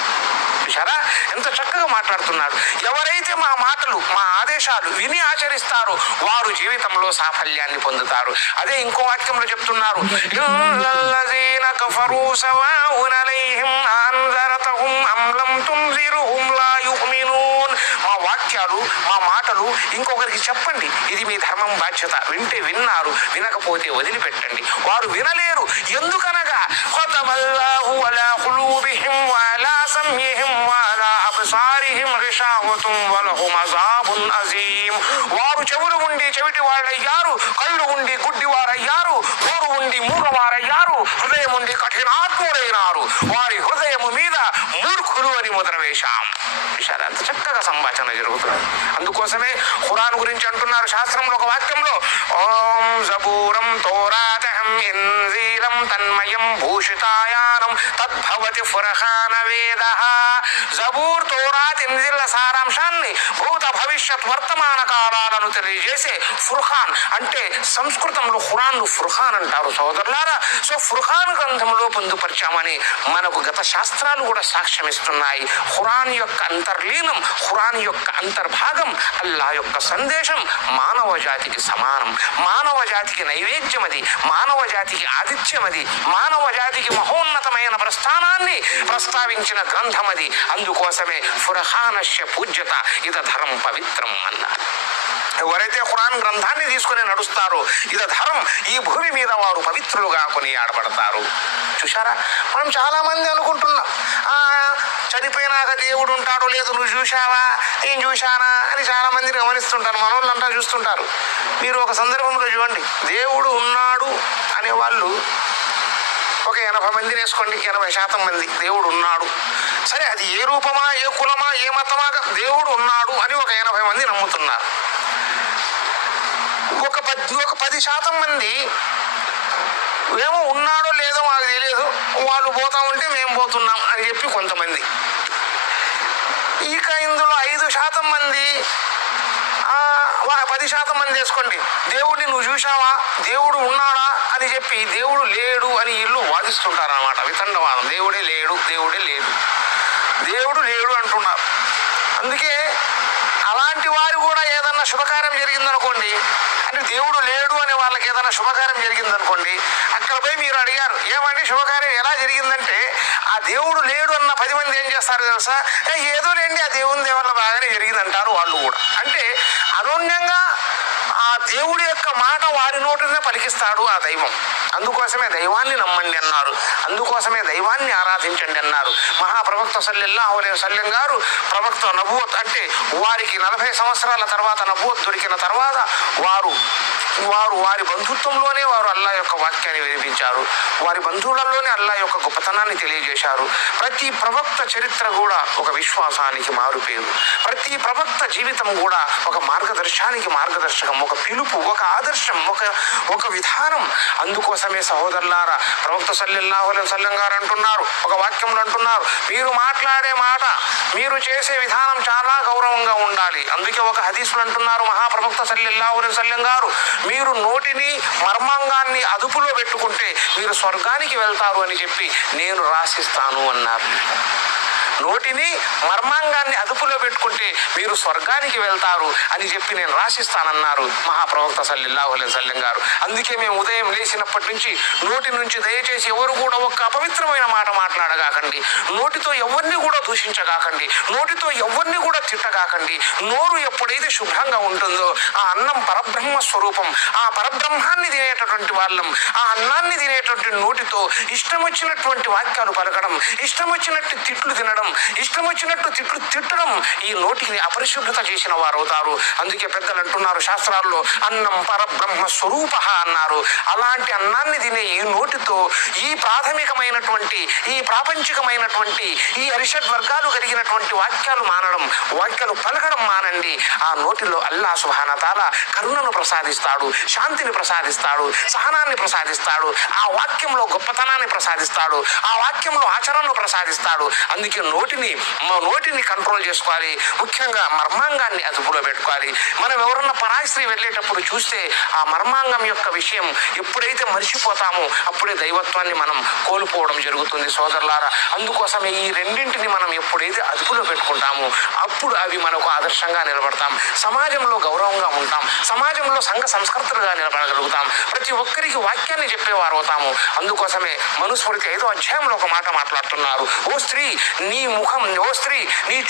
చూశారా ఎంత చక్కగా మాట్లాడుతున్నాడు. ఎవరైతే మా మాటలు, మా ఆదేశాలు విని ఆచరిస్తారో వారు జీవితంలో సాఫల్యాన్ని పొందుతారు. అదే ఇంకో వాక్యంలో చెప్తున్నారు, ఇల్లల్లజీన కఫరూ సవాఉన్ అలైహిం అన్జరతహుం అం లం తుంజిరుహుం లా యుమినూన్. మా వాక్యాలు, మా మాటలు ఇంకొకరికి చెప్పండి, ఇది మీ ధర్మం, బాధ్యత. వింటే విన్నారు, వినకపోతే వదిలిపెట్టండి. వారు వినలేరు, ఎందుకనగా ఖతమల్లాహు అలా ఖులూబిహిం వఅలా సమయిహిం వఅలా అబ్సారిహిం గిషావతుం వలహుం అజాబున్ అజీం. వారు చెవులు ఉండి చెవిటి వారయ్యారు, కళ్ళు ఉండి గుడ్డి వారయ్యారు, నోరు ఉండి మూగవారయ్యారు, హృదయం ఉండి కఠినాత్ముడైనారు, వారి హృదయము మీద మూర్ఖులు అని ముద్ర వేశాం. విషయాలు అంత చక్కగా సంభాషణ జరుగుతుంది. అందుకోసమే ఖురాన్ గురించి అంటున్నారు శాస్త్రంలో ఒక వాక్యంలో, ఓం జబూరం తౌరాతహం ఇంజీలం తన్మయం భూషితాయానం తద్భవతి ఫుర్ఖాన వేదః. జబూర్, తౌరాత్, ఇంజిల్ సారాంశాన్ని, భూత భవిష్యత్ వర్తమాన కాలాలను తెలియజేసే ఫుర్ఖాన్ అంటే సంస్కృతంలో ఖురాన్ను ఫుర్ఖాన్ అంటారు సోదరులారా. సో ఫుర్ఖాన్ గ్రంథంలో పొందుపరిచామని మనకు గత శాస్త్రాలు కూడా సాక్ష్యమిస్తున్నాయి. ఖురాన్ యొక్క అంతర్లీనం, ఖురాన్ యొక్క అంతర్భాగం, అల్లాహ్ యొక్క సందేశం మానవ జాతికి సమానం, మానవ జాతికి నైవేద్యం, అది మానవ జాతికి ఆతిథ్యం, అది మానవ జాతికి మహోన్నతమైన ప్రస్థానాన్ని ప్రస్తావించిన గ్రంథం అది. అందుకోసమే ఫుర్ఖానస్య పూజ్యత ఇదధరం పవిత్రం అన్నారు. ఎవరైతే ఖురాన్ గ్రంథాన్ని తీసుకుని నడుస్తారో ఇదధరం, ఈ భూమి మీద వారు పవిత్రులుగా కొనియాడబడతారు. చూశారా, మనం చాలా మంది అనుకుంటున్నాం, చనిపోయినాక దేవుడు ఉంటాడో లేదు నువ్వు చూశావా, నేను చూశానా అని చాలా మందిని గమనిస్తుంటారు. మన వాళ్ళంతా చూస్తుంటారు. మీరు ఒక సందర్భంలో చూడండి, దేవుడు ఉన్నాడు అనేవాళ్ళు ఒక 80 మందిని వేసుకోండి, 80% మంది దేవుడు ఉన్నాడు. సరే, అది ఏ రూపమా, ఏ కులమా, ఏ మతమా, దేవుడు ఉన్నాడు అని ఒక 80 మంది నమ్ముతున్నారు. ఒక 10% మంది ఏమో ఉన్నాడో లేదో మాకు తెలియదు, వాళ్ళు పోతా ఉంటే మేము పోతున్నాం అని చెప్పి కొంతమంది. ఇక ఇందులో 5% మంది, 10% మంది వేసుకోండి, దేవుడిని నువ్వు చూశావా, దేవుడు ఉన్నాడా అని చెప్పి దేవుడు లేడు అని వీళ్ళు వాదిస్తుంటారు అన్నమాట. వితండవాదం, దేవుడే లేడు, దేవుడే లేడు, దేవుడు లేడు అంటున్నారు. అందుకే అలాంటి వారు కూడా ఏదన్నా శుభకార్యం జరిగిందనుకోండి, అంటే దేవుడు లేడు అనే వాళ్ళకి ఏదైనా శుభకార్యం జరిగిందనుకోండి, అక్కడ పోయి మీరు అడిగారు ఏమండి శుభకార్యం ఎలా జరిగిందంటే, ఆ దేవుడు లేడు అన్న 10 మంది ఏం చేస్తారు తెలుసా, ఏదో లేండి ఆ దేవుని దేవల్ల బాగానే జరిగిందంటారు వాళ్ళు కూడా. అంటే అనూన్యంగా ఆ దేవుడి యొక్క మాట వారి నోటినే పలికిస్తాడు ఆ దైవం. అందుకోసమే దైవాన్ని నమ్మండి అన్నారు, అందుకోసమే దైవాన్ని ఆరాధించండి అన్నారు. మహాప్రవక్త సల్లల్లాహు అలైహి వసల్లం గారు ప్రవక్త నబువత్ అంటే వారికి 40 సంవత్సరాల తర్వాత నబువత్ దొరికిన తర్వాత వారు వారి బంధుత్వంలోనే వారు అల్లా యొక్క వాక్యాన్ని వినిపించారు, వారి బంధువులలోనే అల్లా యొక్క గొప్పతనాన్ని తెలియజేశారు. ప్రతి ప్రవక్త చరిత్ర కూడా ఒక విశ్వాసానికి మారుపేరు, ప్రతి ప్రవక్త జీవితం కూడా ఒక మార్గదర్శకం, ఒక పిలుపు, ఒక ఆదర్శం, ఒక విధానం. అందుకోసమే సహోదరులారా ప్రవక్త సల్లల్లాహు అలైహి వసల్లం గారు అంటున్నారు, ఒక వాక్యంలో అంటున్నారు, మీరు మాట్లాడే మాట, మీరు చేసే విధానం చాలా గౌరవంగా ఉండాలి. అందుకే ఒక హదీసులు అంటున్నారు మహాప్రవక్త సల్లల్లాహు అలైహి వసల్లం గారు, మీరు నోటిని మర్మాంగాన్ని అదుపులో పెట్టుకుంటే మీరు స్వర్గానికి వెళ్తారు అని చెప్పి నేను రాసిస్తాను అన్నారు. నోటిని మర్మాంగాన్ని అదుపులో పెట్టుకుంటే మీరు స్వర్గానికి వెళ్తారు అని చెప్పి నేను రాసిస్తానన్నారు మహాప్రవక్త సల్లల్లాహు అలైహి వసల్లం గారు. అందుకే మేము ఉదయం లేచినప్పటి నుంచి నోటి నుంచి దయచేసి ఎవరు కూడా ఒక్క అపవిత్రమైన మాట మాట్లాడగాకండి, నోటితో ఎవరిని కూడా దూషించగాకండి, నోటితో ఎవరిని కూడా తిట్టగాకండి. నోరు ఎప్పుడైతే శుభ్రంగా ఉంటుందో ఆ అన్నం పరబ్రహ్మ స్వరూపం, ఆ పరబ్రహ్మాన్ని తినేటటువంటి వాళ్ళం. ఆ అన్నాన్ని తినేటువంటి నోటితో ఇష్టం వచ్చినటువంటి వాక్యాలు పలకడం, ఇష్టం వచ్చినట్టు తిట్లు తినడం, ఇష్టం వచ్చినట్టు తిట్టడం ఈ నోటిని అపరిశుభ్రత చేసిన వారు అవుతారు. అందుకే పెద్దలు అంటున్నారు శాస్త్రాల్లో అన్నం పరబ్రహ్మ స్వరూప అన్నారు. అలాంటి అన్నాన్ని తినే ఈ నోటితో ఈ ప్రాథమికమైనటువంటి ఈ ప్రాపంచికమైనటువంటి ఈ అరిషడ్ వర్గాలు కలిగినటువంటి వాక్యాలు పలకడం మానండి. ఆ నోటిలో అల్లా సుబ్హాన తాలా కరుణను ప్రసాదిస్తాడు, శాంతిని ప్రసాదిస్తాడు, సహనాన్ని ప్రసాదిస్తాడు, ఆ వాక్యంలో గొప్పతనాన్ని ప్రసాదిస్తాడు, ఆ వాక్యంలో ఆచరణను ప్రసాదిస్తాడు. అందుకే నోటిని కంట్రోల్ చేసుకోవాలి, ముఖ్యంగా మర్మాంగాన్ని అదుపులో పెట్టుకోవాలి. మనం ఎవరన్నా పరాయి స్త్రీ వెళ్ళేటప్పుడు చూస్తే ఆ మర్మాంగం యొక్క విషయం ఎప్పుడైతే మర్చిపోతామో అప్పుడే దైవత్వాన్ని మనం కోల్పోవడం జరుగుతుంది సోదరులారా. అందుకోసమే ఈ రెండింటిని మనం ఎప్పుడైతే అదుపులో పెట్టుకుంటామో అప్పుడు అవి మనకు ఆదర్శంగా నిలబడతాం, సమాజంలో గౌరవంగా ఉంటాం, సమాజంలో సంఘ సంస్కర్తలుగా నిలబడగలుగుతాం, ప్రతి ఒక్కరికి వాక్యాన్ని చెప్పేవారు అవుతాము. అందుకోసమే మనుస్మృతి 5వ అధ్యాయంలో ఒక మాట మాట్లాడుతున్నారు, ఓ స్త్రీ నీ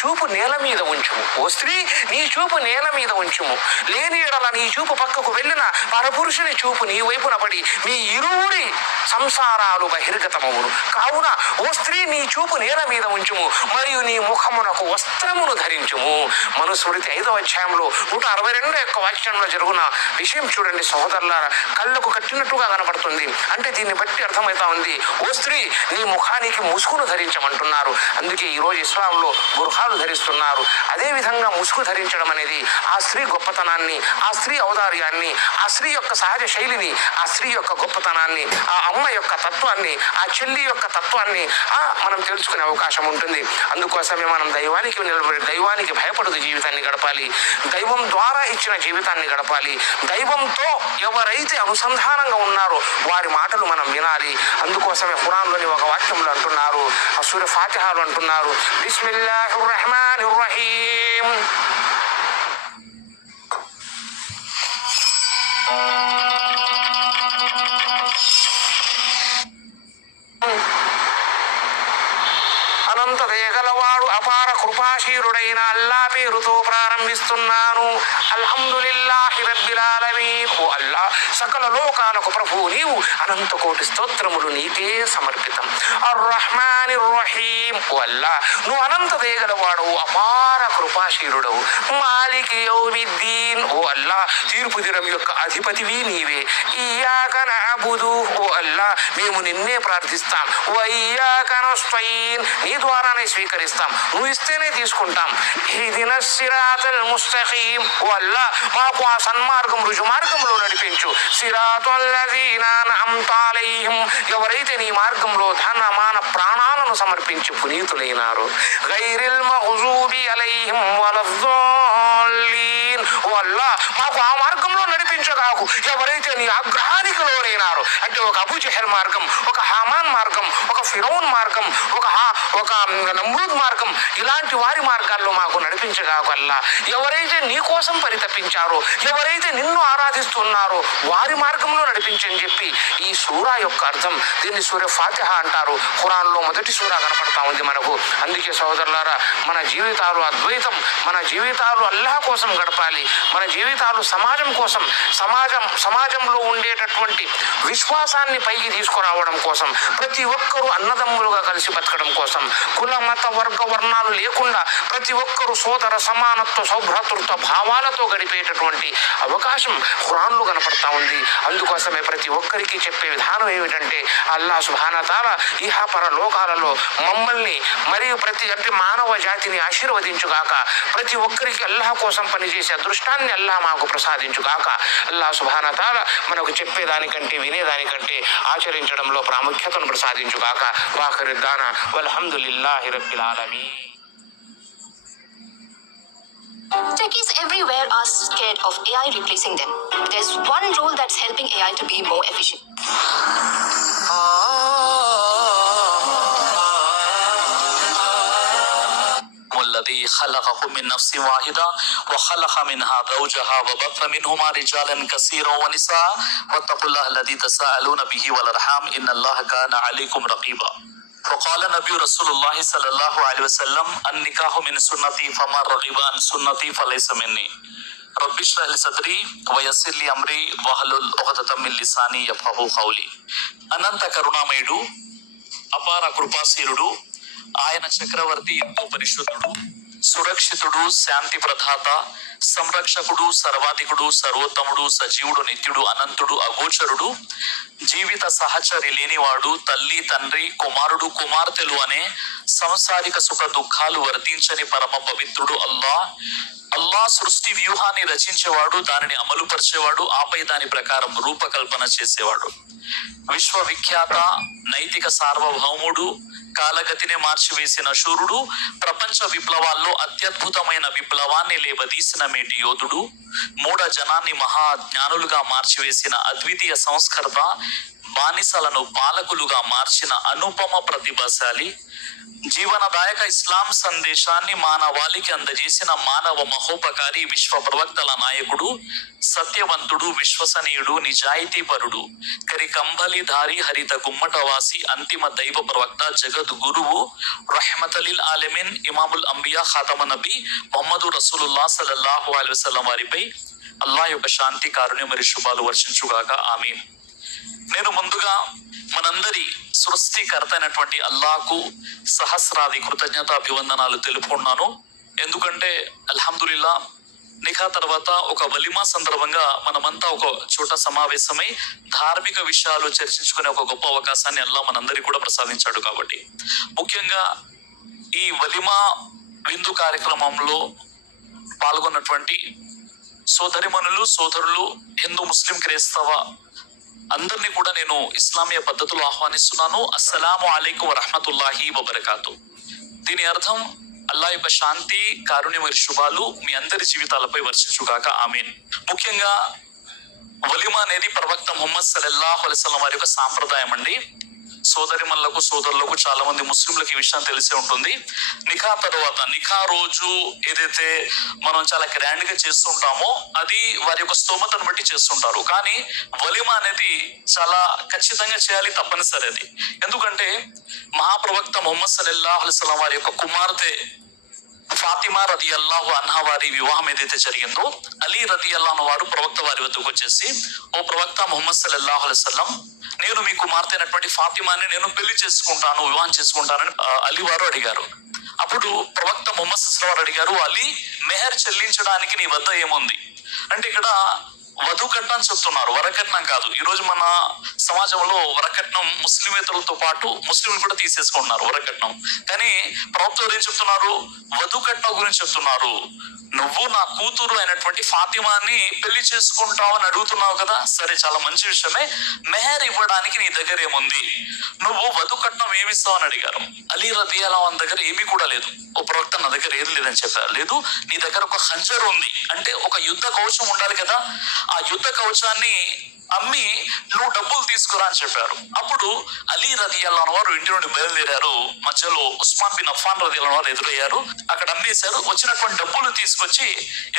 చూపు నేల మీద ఉంచుము, ఓ స్త్రీ నీ చూపు నేల మీద ఉంచుము, లేని ఎడల నీ చూపు పక్కకు వెళ్ళిన పరపురుషుని చూపు నీ వైపున పడి మీ ఇరువురి సంసారాలు బహిర్గతమవును. కావున ఓ స్త్రీ నీ చూపు నేల మీద ఉంచుము మరియు నీ ముఖమునకు వస్త్రమును ధరించుము. మనుస్మృతి 5వ అధ్యాయంలో 162 యొక్క వాక్యంలో జరుగున విషయం చూడండి సహోదరులారా, కళ్ళకు కట్టినట్టుగా కనపడుతుంది. అంటే దీన్ని బట్టి అర్థమవుతా ఉంది, ఓ స్త్రీ నీ ముఖానికి ముసుగును ధరించమంటున్నారు. అందుకే ఈరోజు ఇస్లాంలో బుర్ఖాలు ధరిస్తున్నారు. అదేవిధంగా ముసుగు ధరించడం అనేది ఆ స్త్రీ గొప్పతనాన్ని, ఆ స్త్రీ ఔదార్యాన్ని, ఆ స్త్రీ యొక్క సహజ శైలిని, ఆ స్త్రీ యొక్క గొప్పతనాన్ని, ఆ అమ్మ యొక్క తత్వాన్ని, ఆ చెల్లి యొక్క తత్వాన్ని మనం తెలుసుకునే అవకాశం ఉంటుంది. అందుకోసమే మనం దైవానికి నిలబడి దైవానికి భయపడుతూ జీవితాన్ని గడపాలి, దైవం ద్వారా ఇచ్చిన జీవితాన్ని గడపాలి. దైవంతో ఎవరైతే అనుసంధానంగా ఉన్నారో వారి మాటలు మనం వినాలి. అందుకోసమే ఖురాన్లోని ఒక వాక్యంలో అంటున్నారు, సూర ఫాతిహాలో అంటున్నారు, బిస్మిల్లాహిర్ రహమానిర్ రహీం. అనంత దయగలవాడు అపార కృపాశీరుడైన అల్లా పేరుతో ప్రారంభిస్తున్నాను. అల్హమ్దులిల్లాహి రబ్బిల్ ఆలమీన్. ఓ అల్లా, సకల లోకాలకు ప్రభువు నీవు, అనంత కోటి స్తోత్రములు నీకే సమర్పితం. అర్ రహమానిర్ రహీం. ఓ అల్లా, నువ్వు అనంత దయగలవాడవు, అపార కృపాశీరుడవు. మాలికి యౌమిద్దీన్. ఓ అల్లా, తీర్పు దినం యొక్క అధిపతివి నీవే. ఇయ్యాక నఅబుదు. ఓ అల్లా, మేము నిన్నే ప్రార్థిస్తాం. వ ఇయ్యాక నస్తయీన్. నీ ద్వారానే స్వీకరిస్తాం, నువ్వు ఇస్తేనే తీసుకుంటాం. ఇహ్దినస్ సిరాతల్ ముస్తఖీం. ఓ అల్లా, మాకు ఆ సన్మార్గం రుజు మార్గంలో నడిపించు. సిరాతల్ లజీనా అన్అమ్త అలైహిం. ఎవరైతే నీ మార్గంలో ధన మాన ప్రాణాలను సమర్పించి పునీతులైనారు. గైరిల్ మగ్జూబి అలైహిం వలద్దాలీన్. ఓ అల్లా మాకు ఆ మార్గంలో నడిపించగాకు. ఎవరైతే నీ ఆగ్రహానికి లోనైనారో, అంటే ఒక అబూ జహల్ మార్గం, ఒక హామాన్ మార్గం, ఒక ఫిరౌన్ మార్గం, ఒక నమ్రూద్ మార్గం, ఇలాంటి వారి మార్గాల్లో మాకు నడిపించగాకు అల్లా. ఎవరైతే నీ కోసం పరితపించారో, ఎవరైతే నిన్ను ఆరాధిస్తున్నారో వారి మార్గంలో నడిపించని చెప్పి ఈ సూరా యొక్క అర్థం. దీన్ని సూర ఫాతిహా అంటారు. ఖురాన్లో మొదటి సూరా కనపడతా ఉంది మనకు. అందుకే సోదరులారా, మన జీవితాలు అద్వైతం, మన జీవితాలు అల్లాహ్ కోసం గడపాలి. మన జీవితాలు సమాజం కోసం, సమాజంలో ఉండేటటువంటి విశ్వాసాన్ని పైకి తీసుకురావడం కోసం, ప్రతి ఒక్కరూ అన్నదమ్ములుగా కలిసి బతకడం కోసం, కుల మత వర్గ వర్ణాలు లేకుండా ప్రతి ఒక్కరూ సోదర సమానత్వ సౌభ్రాతృత్వ భావాలతో గడిపేటటువంటి అవకాశం ఖురాన్లో కనపడతా ఉంది. అందుకోసమే ప్రతి ఒక్కరికి చెప్పే విధానం ఏమిటంటే, అల్లాహ్ సుబ్హానహు తఆలా ఇహపర లోకాలలో మమ్మల్ని మరియు అంటే మానవ జాతిని ఆశీర్వదించుగాక. ప్రతి ఒక్కరికి అల్లాహ్ కోసం పనిచేసే అదృష్టాన్ని అల్లాహ్ మాకు ప్రసాదించుగాక. అల్లాహ్ సుబ్హానహు తఆలా మనకు చెప్పేదానికంటే వినేదానికంటే ఆచరించడంలో ప్రాముఖ్యతను ప్రసాదించుగాక. వాఖిరు దానా వల్హమ్దులిల్లాహి రబ్బిల్ ఆలమీన్. Techies everywhere are scared of AI replacing them. There's one rule that's helping AI to be more efficient. الذي خلقكم من نفس واحدة وخلق منها زوجها وبث منهما رجالا كثيرا ونساء واتقوا الله الذي تساءلون به والأرحام إن الله كان عليكم رقيبا. وقال النبي رسول الله صلى الله عليه وسلم النكاح من سنتي فمن رغب عن سنتي فليس مني. رب اشرح لي صدري ويسر لي أمري واحلل عقدة من لساني يفقهوا قولي. అనంత కరుణామయుడు, అపార కృపాశీలుడు, ఆయన చక్రవర్తి, ఎంతో పరిశుద్ధుడు, సురక్షితుడు, శాంతి ప్రదాత, సంరక్షకుడు, సర్వాధికుడు, సర్వోత్తముడు, సజీవుడు, నిత్యుడు, అనంతుడు, అగోచరుడు, జీవిత సహచరి లేనివాడు, తల్లి, తండ్రి, కుమారుడు, కుమార్తెలు అనే సంసారిక సుఖ దుఃఖాలు వర్తించని పరమ పవిత్రుడు అల్లా సృష్టి వ్యూహాన్ని రచించేవాడు, దానిని అమలుపరిచేవాడు, ఆపై దాని ప్రకారం రూపకల్పన చేసేవాడు. విశ్వవిఖ్యాత నైతిక సార్వభౌముడు, కాలగతిని మార్చివేసిన శూరుడు, ప్రపంచ విప్లవాల్లో అత్యద్భుతమైన విప్లవాన్ని లేవదీసిన మేటి యోధుడు, మూఢ జనాన్ని మహాజ్ఞానులుగా మార్చివేసిన అద్వితీయ సంస్కర్త, బానిసలను పాలకులుగా మార్చిన అనుపమ ప్రతిభాశాలి, జీవనదాయక ఇస్లాం సందేశాన్ని మానవాళికి అందజేసిన మానవ మహోపకారి, విశ్వ ప్రవక్తల నాయకుడు, సత్యవంతుడు, విశ్వసనీయుడు, నిజాయితీపరుడు, కరికంబలిధారి, హరిత గుమ్మటవాసి, అంతిమ దైవ ప్రవక్త, జగద్ గురువు, రహ్మతలిల్ ఆలమీన్, ఇమాముల్ అంబియా, ఖాతమ నబీ ముహమ్మదు రసూలుల్లాహ్ సల్లల్లాహు అలైహి వసల్లం వారిపై అల్లాహ్ యొక్క శాంతి, కారుణ్యం మరియు శుభాలు వర్షించుగాక. ఆమీన్. నేను ముందుగా మనందరి సృష్టికర్త అయినటువంటి అల్లాహకు సహస్రాది కృతజ్ఞత అభివందనాలు తెలుపుకున్నాను. ఎందుకంటే అల్హమ్దులిల్లా నిఖా తర్వాత ఒక వలిమా సందర్భంగా మనమంతా ఒక చోట సమావేశమై ధార్మిక విషయాలు చర్చించుకునే ఒక గొప్ప అవకాశాన్ని అల్లాహ్ మనందరికీ కూడా ప్రసాదించాడు. కాబట్టి ముఖ్యంగా ఈ వలిమా విందు కార్యక్రమంలో పాల్గొన్నటువంటి సోదరిమణులు, సోదరులు, హిందూ, ముస్లిం, క్రైస్తవ అందరినీ కూడా నేను ఇస్లామీయ పద్ధతులు ఆహ్వానిస్తున్నాను. అస్సలాము అలైకుం వరహ్మతుల్లాహి వబరకాతు. దీని అర్థం అల్లాహ్ యొక్క శాంతి, కారుణ్యం మరియు శుభాలు మీ అందరి జీవితాలపై వర్షించుగాక. ఆమీన్. ముఖ్యంగా వలిమా అనేది ప్రవక్త ముహమ్మద్ సల్లల్లాహు అలైహి వసల్లం వారి యొక్క సాంప్రదాయం అండి. సోదరిమణులకు, సోదరులకు, చాలా మంది ముస్లింలకు ఈ విషయం తెలిసే ఉంటుంది. నిఖా తర్వాత, నిఖా రోజు ఏదైతే మనం చాలా గ్రాండ్ గా చేస్తుంటామో అది వారి యొక్క స్తోమతను బట్టి చేస్తుంటారు. కానీ వలిమా అనేది చాలా ఖచ్చితంగా చేయాలి, తప్పనిసరి అది. ఎందుకంటే మహాప్రవక్త ముహమ్మద్ సల్లల్లాహు అలైహి వసల్లం వారి యొక్క కుమార్తె ఫాతిమా రదియల్లాహు అన్హా వారి వివాహం ఏదైతే జరిగిందో, అలీ రదియల్లాహు వారు ప్రవక్త వారి వద్దకు వచ్చేసి, ఓ ప్రవక్త ముహమ్మద్ సల్లల్లాహు అలైహి వసల్లం, నేను మీ కుమార్తె అయినటువంటి ఫాతిమాని నేను పెళ్లి చేసుకుంటాను, వివాహం చేసుకుంటానని అలీ వారు అడిగారు. అప్పుడు ప్రవక్త ముహమ్మద్ సల్లల్లాహు వారు అడిగారు, అలీ, మెహర్ చెల్లించడానికి నీ వద్ద ఏముంది అంటే ఇక్కడ వధు కట్నం చెప్తున్నారు, వరకట్నం కాదు. ఈ రోజు మన సమాజంలో వరకట్నం ముస్లిమేతరులతో పాటు ముస్లింలు కూడా తీసేసుకుంటున్నారు వరకట్నం. కానీ ప్రవక్త ఏం చెప్తున్నారు? వధు కట్నం గురించి చెప్తున్నారు. నువ్వు నా కూతురు అయినటువంటి ఫాతిమాని పెళ్లి చేసుకుంటావు అని అడుగుతున్నావు కదా, సరే చాలా మంచి విషయమే. మెహర్ ఇవ్వడానికి నీ దగ్గర ఏముంది? నువ్వు వధు కట్నం ఏమిస్తావు అని అడిగారు. అలీ రదియల్లాహు అన్హు దగ్గర ఏమీ కూడా లేదు. ఓ ప్రవక్త నా దగ్గర ఏది లేదని చెప్పారు. లేదు, నీ దగ్గర ఒక ఖంజర్ ఉంది, అంటే ఒక యుద్ధ కవచం ఉండాలి కదా, ఆ యుద్ధ కవచాన్ని అమ్మి నువ్వు డబ్బులు తీసుకురా అని చెప్పారు. అప్పుడు అలీ రదియల్లాహు అన్హు వారు ఇంటి నుండి బయలుదేరారు. మధ్యలో ఉస్మాన్ బిన్ అఫ్ఫాన్ రదియల్లాహు అన్హు వారు ఎదురయ్యారు. అక్కడ అమ్మేశారు. వచ్చినటువంటి డబ్బులు తీసుకొచ్చి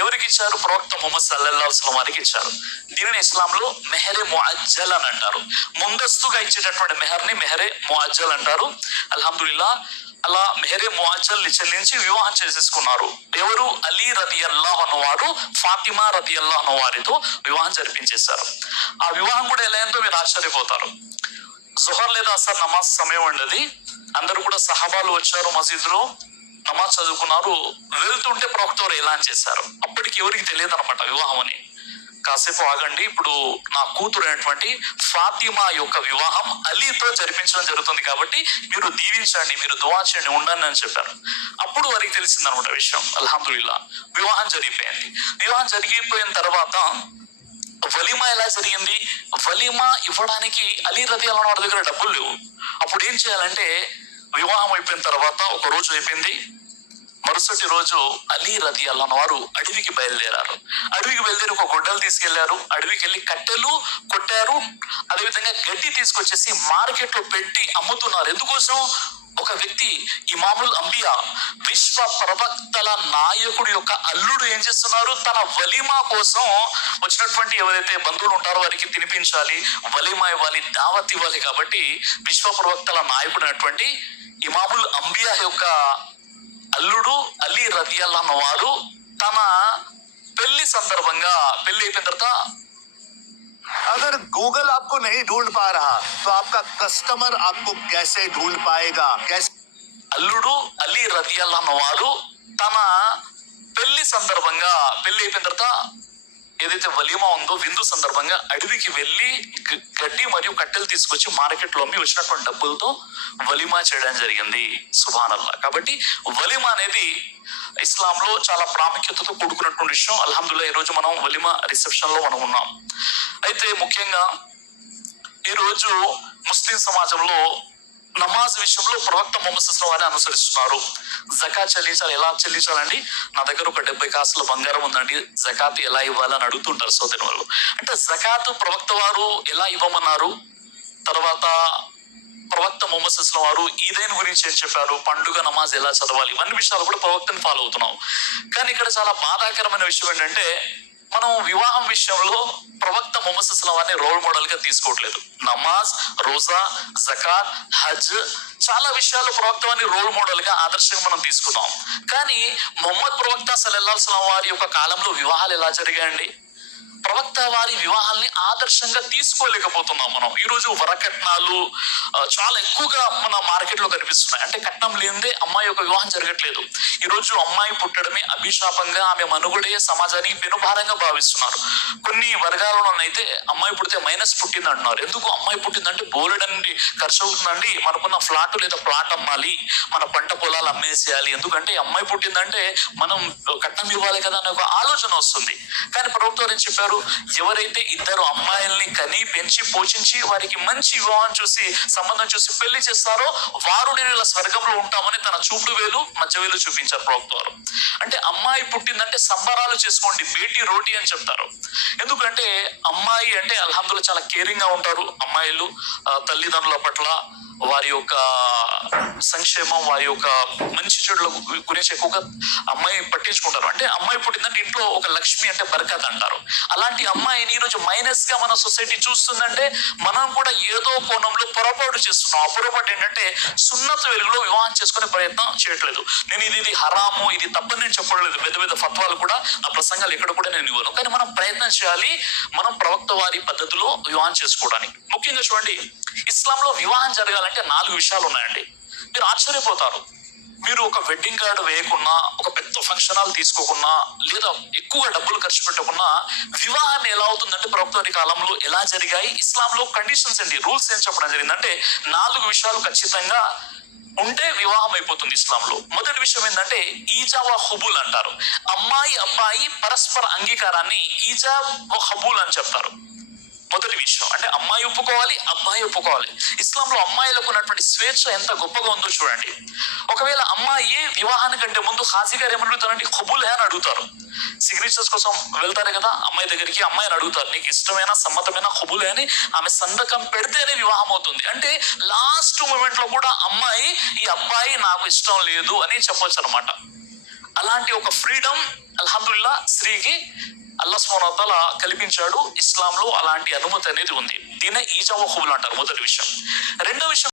ఎవరికి ఇచ్చారు? ప్రవక్త ముహమ్మద్ సల్లల్లాహు అలైహి వసల్లం వారికి ఇచ్చారు. దీనిని ఇస్లాంలో మెహరే ముఅజ్జల్ అని అంటారు. ముందస్తుగా ఇచ్చేటటువంటి మెహర్ని మెహరే ముఅజ్జల్ అంటారు. అల్హమ్దులిల్లా, అలా మెహరే ముఅజ్జల్ చెల్లించి వివాహం చేసేసుకున్నారు. ఎవరు? అలీ రదియల్లాహు అన్హు వారు ఫాతిమా రదియల్లాహు అన్హు వారితో వివాహం జరిపించేశారు. ఆ వివాహం కూడా ఎలా అయిందో మీరు ఆశ్చర్యపోతారు. జుహర్ లేదా అసర్ నమాజ్ సమయం ఉండేది. అందరూ కూడా సహాబాలు వచ్చారు, మసీద్ లో నమాజ్ చదువుకున్నారు. వెళ్తుంటే ప్రవక్త వారు ఎలాన్ చేశారు. అప్పటికి ఎవరికి తెలియదు అనమాట వివాహం అని. కాసేపు ఆగండి, ఇప్పుడు నా కూతురు అయినటువంటి ఫాతిమా యొక్క వివాహం అలీతో జరిపించడం జరుగుతుంది కాబట్టి మీరు దీవించండి, మీరు దువా చేయండి, ఉండండి అని చెప్పారు. అప్పుడు వారికి తెలిసిందనమాట విషయం. అల్హమ్దులిల్లా, వివాహం జరిగిపోయింది. వివాహం జరిగిపోయిన తర్వాత వలీమా ఎలా జరిగింది? వలీమా ఇవ్వడానికి అలీ రదియల్లాహు అన్హు వారి దగ్గర డబ్బులు లేవు. అప్పుడు ఏం చేయాలంటే, వివాహం అయిపోయిన తర్వాత ఒక రోజు అయిపోయింది, మరుసటి రోజు అలీ రదియల్లాహు అన్హు వారు అడవికి బయలుదేరారు. అడవికి బయలుదేరి ఒక గొడ్డలు తీసుకెళ్లారు. అడవికి వెళ్ళి కట్టెలు కొట్టారు. అదేవిధంగా గడ్డి తీసుకొచ్చేసి మార్కెట్ లో పెట్టి అమ్ముతున్నారు. ఎందుకోసం? ఒక వ్యక్తి ఇమాముల్ అంబియా, విశ్వ ప్రవక్తల నాయకుడి యొక్క అల్లుడు ఏం చేస్తున్నారు? తన వలీమా కోసం వచ్చినటువంటి ఎవరైతే బంధువులు ఉంటారో వారికి తినిపించాలి, వలీమా ఇవ్వాలి, దావత్ ఇవ్వాలి. కాబట్టి విశ్వ ప్రవక్తల నాయకుడు అయినటువంటి ఇమాముల్ అంబియా యొక్క అల్లుడు అలీ రదియల్లాహు అన్హు వారు తన పెళ్లి సందర్భంగా, పెళ్లి అయిపోయిన తర్వాత अगर गूगल आपको नहीं ढूंढ पा रहा तो आपका कस्टमर आपको कैसे ढूंढ पाएगा? कैसे? అల్లుడు అలీ రదియల్లాహు అన్హు వారు తన పెళ్లి సందర్భంగా, పెళ్లి అయిపోయిన తర్వాత ఏదైతే వలీమా ఉందో విందు సందర్భంగా అడవికి వెళ్ళి గడ్డి మరియు కట్టెలు తీసుకొచ్చి మార్కెట్ లో అమ్మి వచ్చినటువంటి డబ్బులతో వలీమా చేయడం జరిగింది. సుబ్హానల్లాహ్. కాబట్టి వలీమా అనేది ఇస్లాంలో చాలా ప్రాముఖ్యతతో కూడుకున్నటువంటి విషయం. అల్హమ్దులిల్లాహ్, ఈ రోజు మనం వలీమా రిసెప్షన్ లో మనం ఉన్నాం. అయితే ముఖ్యంగా ఈ రోజు ముస్లిం సమాజంలో నమాజ్ విషయంలో ప్రవక్త ముహమ్మద్ సల్లల్లాహు అలైహి వసల్లం అనుసరిస్తున్నారు. జకాత్ చెల్లించాలి. ఎలా చెల్లించాలండి? నా దగ్గర ఒక 70 కాసుల బంగారం ఉందండి, జకాత్ ఎలా ఇవ్వాలని అడుగుతుంటారు సోదరుని వాళ్ళు. అంటే జకాత్ ప్రవక్త వారు ఎలా ఇవ్వమన్నారు, తర్వాత ప్రవక్త ముహమ్మద్ సల్లల్లాహు అలైహి వసల్లం వారు ఈదైన్ గురించి ఏం చెప్పారు, పండుగ నమాజ్ ఎలా చదవాలి, ఇవన్నీ విషయాలు కూడా ప్రవక్తని ఫాలో అవుతున్నాం. కానీ ఇక్కడ చాలా బాధాకరమైన విషయం ఏంటంటే, మనం వివాహం విషయంలో ప్రవక్త ముహమ్మద్ సల్లల్లాహు అలైహి వసల్లం రోల్ మోడల్ గా తీసుకోవట్లేదు. నమాజ్, రోజా, జకాత్, హజ్, చాలా విషయాలు ప్రవక్త వారిని రోల్ మోడల్ గా ఆదర్శంగా మనం తీసుకున్నాం. కానీ మొహమ్మద్ ప్రవక్త సల్లల్లాహు అలైహి వసల్లం వారి యొక్క కాలంలో వివాహాలు ఎలా జరిగాయండి? ప్రవక్త వారి వివాహాల్ని ఆదర్శంగా తీసుకోలేకపోతున్నాం మనం. ఈ రోజు వరకట్నాలు చాలా ఎక్కువగా మన మార్కెట్ లో కనిపిస్తున్నాయి. అంటే కట్నం లేనిదే అమ్మాయి యొక్క వివాహం జరగట్లేదు. ఈ రోజు అమ్మాయి పుట్టడమే అభిశాపంగా, ఆమె మనుగడే సమాజానికి పెనుభారంగా భావిస్తున్నారు. కొన్ని వర్గాలలోనైతే అమ్మాయి పుడితే మైనస్ పుట్టింది అంటున్నారు. ఎందుకు? అమ్మాయి పుట్టిందంటే బోలెడండి ఖర్చు అవుతుందండి, మనకున్న ఫ్లాట్ లేదా ప్లాట్ అమ్మాలి, మన పంట పొలాలు అమ్మేసేయాలి. ఎందుకంటే అమ్మాయి పుట్టిందంటే మనం కట్నం ఇవ్వాలి కదా అనే ఒక ఆలోచన వస్తుంది. కానీ ప్రభుత్వం ఏం చెప్పారు? ఎవరైతే ఇద్దరు అమ్మాయిల్ని కని పెంచి పోషించి వారికి మంచి వివాహం చూసి, సంబంధం చూసి పెళ్లి చేస్తారో వారు నేను ఇలా స్వర్గంలో ఉంటామని తన చూపుడు వేలు, మధ్య వేలు చూపించారు ప్రవక్త వారు. అంటే అమ్మాయి పుట్టిందంటే సంబరాలు చేసుకోండి, బేటీ రోటీ అని చెప్తారు. ఎందుకంటే అమ్మాయి అంటే అల్హమ్దులిల్లాహ్ చాలా కేరింగ్ గా ఉంటారు అమ్మాయిలు. తల్లిదండ్రుల పట్ల వారి యొక్క సంక్షేమం, వారి యొక్క మంచి చెడుల గురించి ఎక్కువగా అమ్మాయి పట్టించుకుంటారు. అంటే అమ్మాయి పుట్టిందంటే ఇంట్లో ఒక లక్ష్మి అంటే బర్కత్ అంటారు. అలాంటి అమ్మాయిని ఈరోజు మైనస్ గా మన సొసైటీ చూస్తుందంటే మనం కూడా ఏదో కోణంలో పొరపాటు చేస్తున్నాం. ఆ పొరపాటు ఏంటంటే సున్నత్ వెలుగులో వివాహం చేసుకునే ప్రయత్నం చేయట్లేదు. నేను ఇది హరాము, ఇది తప్పని నేను చెప్పలేదు. పెద్ద పెద్ద ఫత్వాలు కూడా, ఆ ప్రసంగాలు ఎక్కడ కూడా నేను ఇవ్వను. కానీ మనం ప్రయత్నం చేయాలి, మనం ప్రవక్త వారి పద్ధతిలో వివాహం చేసుకోవడానికి. ముఖ్యంగా చూడండి, ఇస్లాంలో వివాహం జరగాలంటే 4 విషయాలు ఉన్నాయండి. మీరు ఆశ్చర్యపోతారు. మీరు ఒక వెడ్డింగ్ కార్డు వేయకున్నా, ఒక పెద్ద ఫంక్షన్ హాల్ తీసుకోకున్నా లేదా ఎక్కువగా డబ్బులు ఖర్చు పెట్టకున్నా వివాహం ఎలా అవుతుందంటే ప్రవక్త వారి కాలంలో ఎలా జరిగాయి, ఇస్లాంలో కండిషన్స్ ఏంటి, రూల్స్ ఏం చెప్పడం జరిగిందంటే 4 విషయాలు ఖచ్చితంగా ఉంటే వివాహం అయిపోతుంది ఇస్లాంలో. మొదటి విషయం ఏంటంటే ఈజా హుబుల్ అంటారు. అమ్మాయి అబ్బాయి పరస్పర అంగీకారాన్ని ఈజా హబుల్ అని చెప్తారు. మొదటి విషయం అంటే అమ్మాయి ఒప్పుకోవాలి, అబ్బాయి ఒప్పుకోవాలి. ఇస్లాంలో అమ్మాయిలకు ఉన్నటువంటి స్వేచ్ఛ ఎంత గొప్పగా ఉందో చూడండి. ఒకవేళ అమ్మాయి వివాహానికంటే ముందు హాజీ గారు ఏమడుగుతారంటే ఖుబూల్ అని అడుగుతారు. సిగ్నేచర్స్ కోసం వెళ్తారు కదా అమ్మాయి దగ్గరికి, అమ్మాయిని అడుగుతారు నీకు ఇష్టమైన సమ్మతమైన ఖుబూల్ అని. ఆమె సంతకం పెడితేనే వివాహం అవుతుంది. అంటే లాస్ట్ మూమెంట్ లో కూడా అమ్మాయి ఈ అబ్బాయి నాకు ఇష్టం లేదు అని చెప్పొచ్చు అనమాట. అలాంటి ఒక ఫ్రీడమ్ అల్హమ్దుల్లా స్త్రీకి అల్లాహ్ సుబ్హానహు వ తఆలా కల్పించాడు. ఇస్లాంలో అలాంటి అనుమతి అనేది ఉంది. దీన్నే ఈజా వ ఖుబూల్ అంటారు. మొదటి విషయం. రెండో విషయం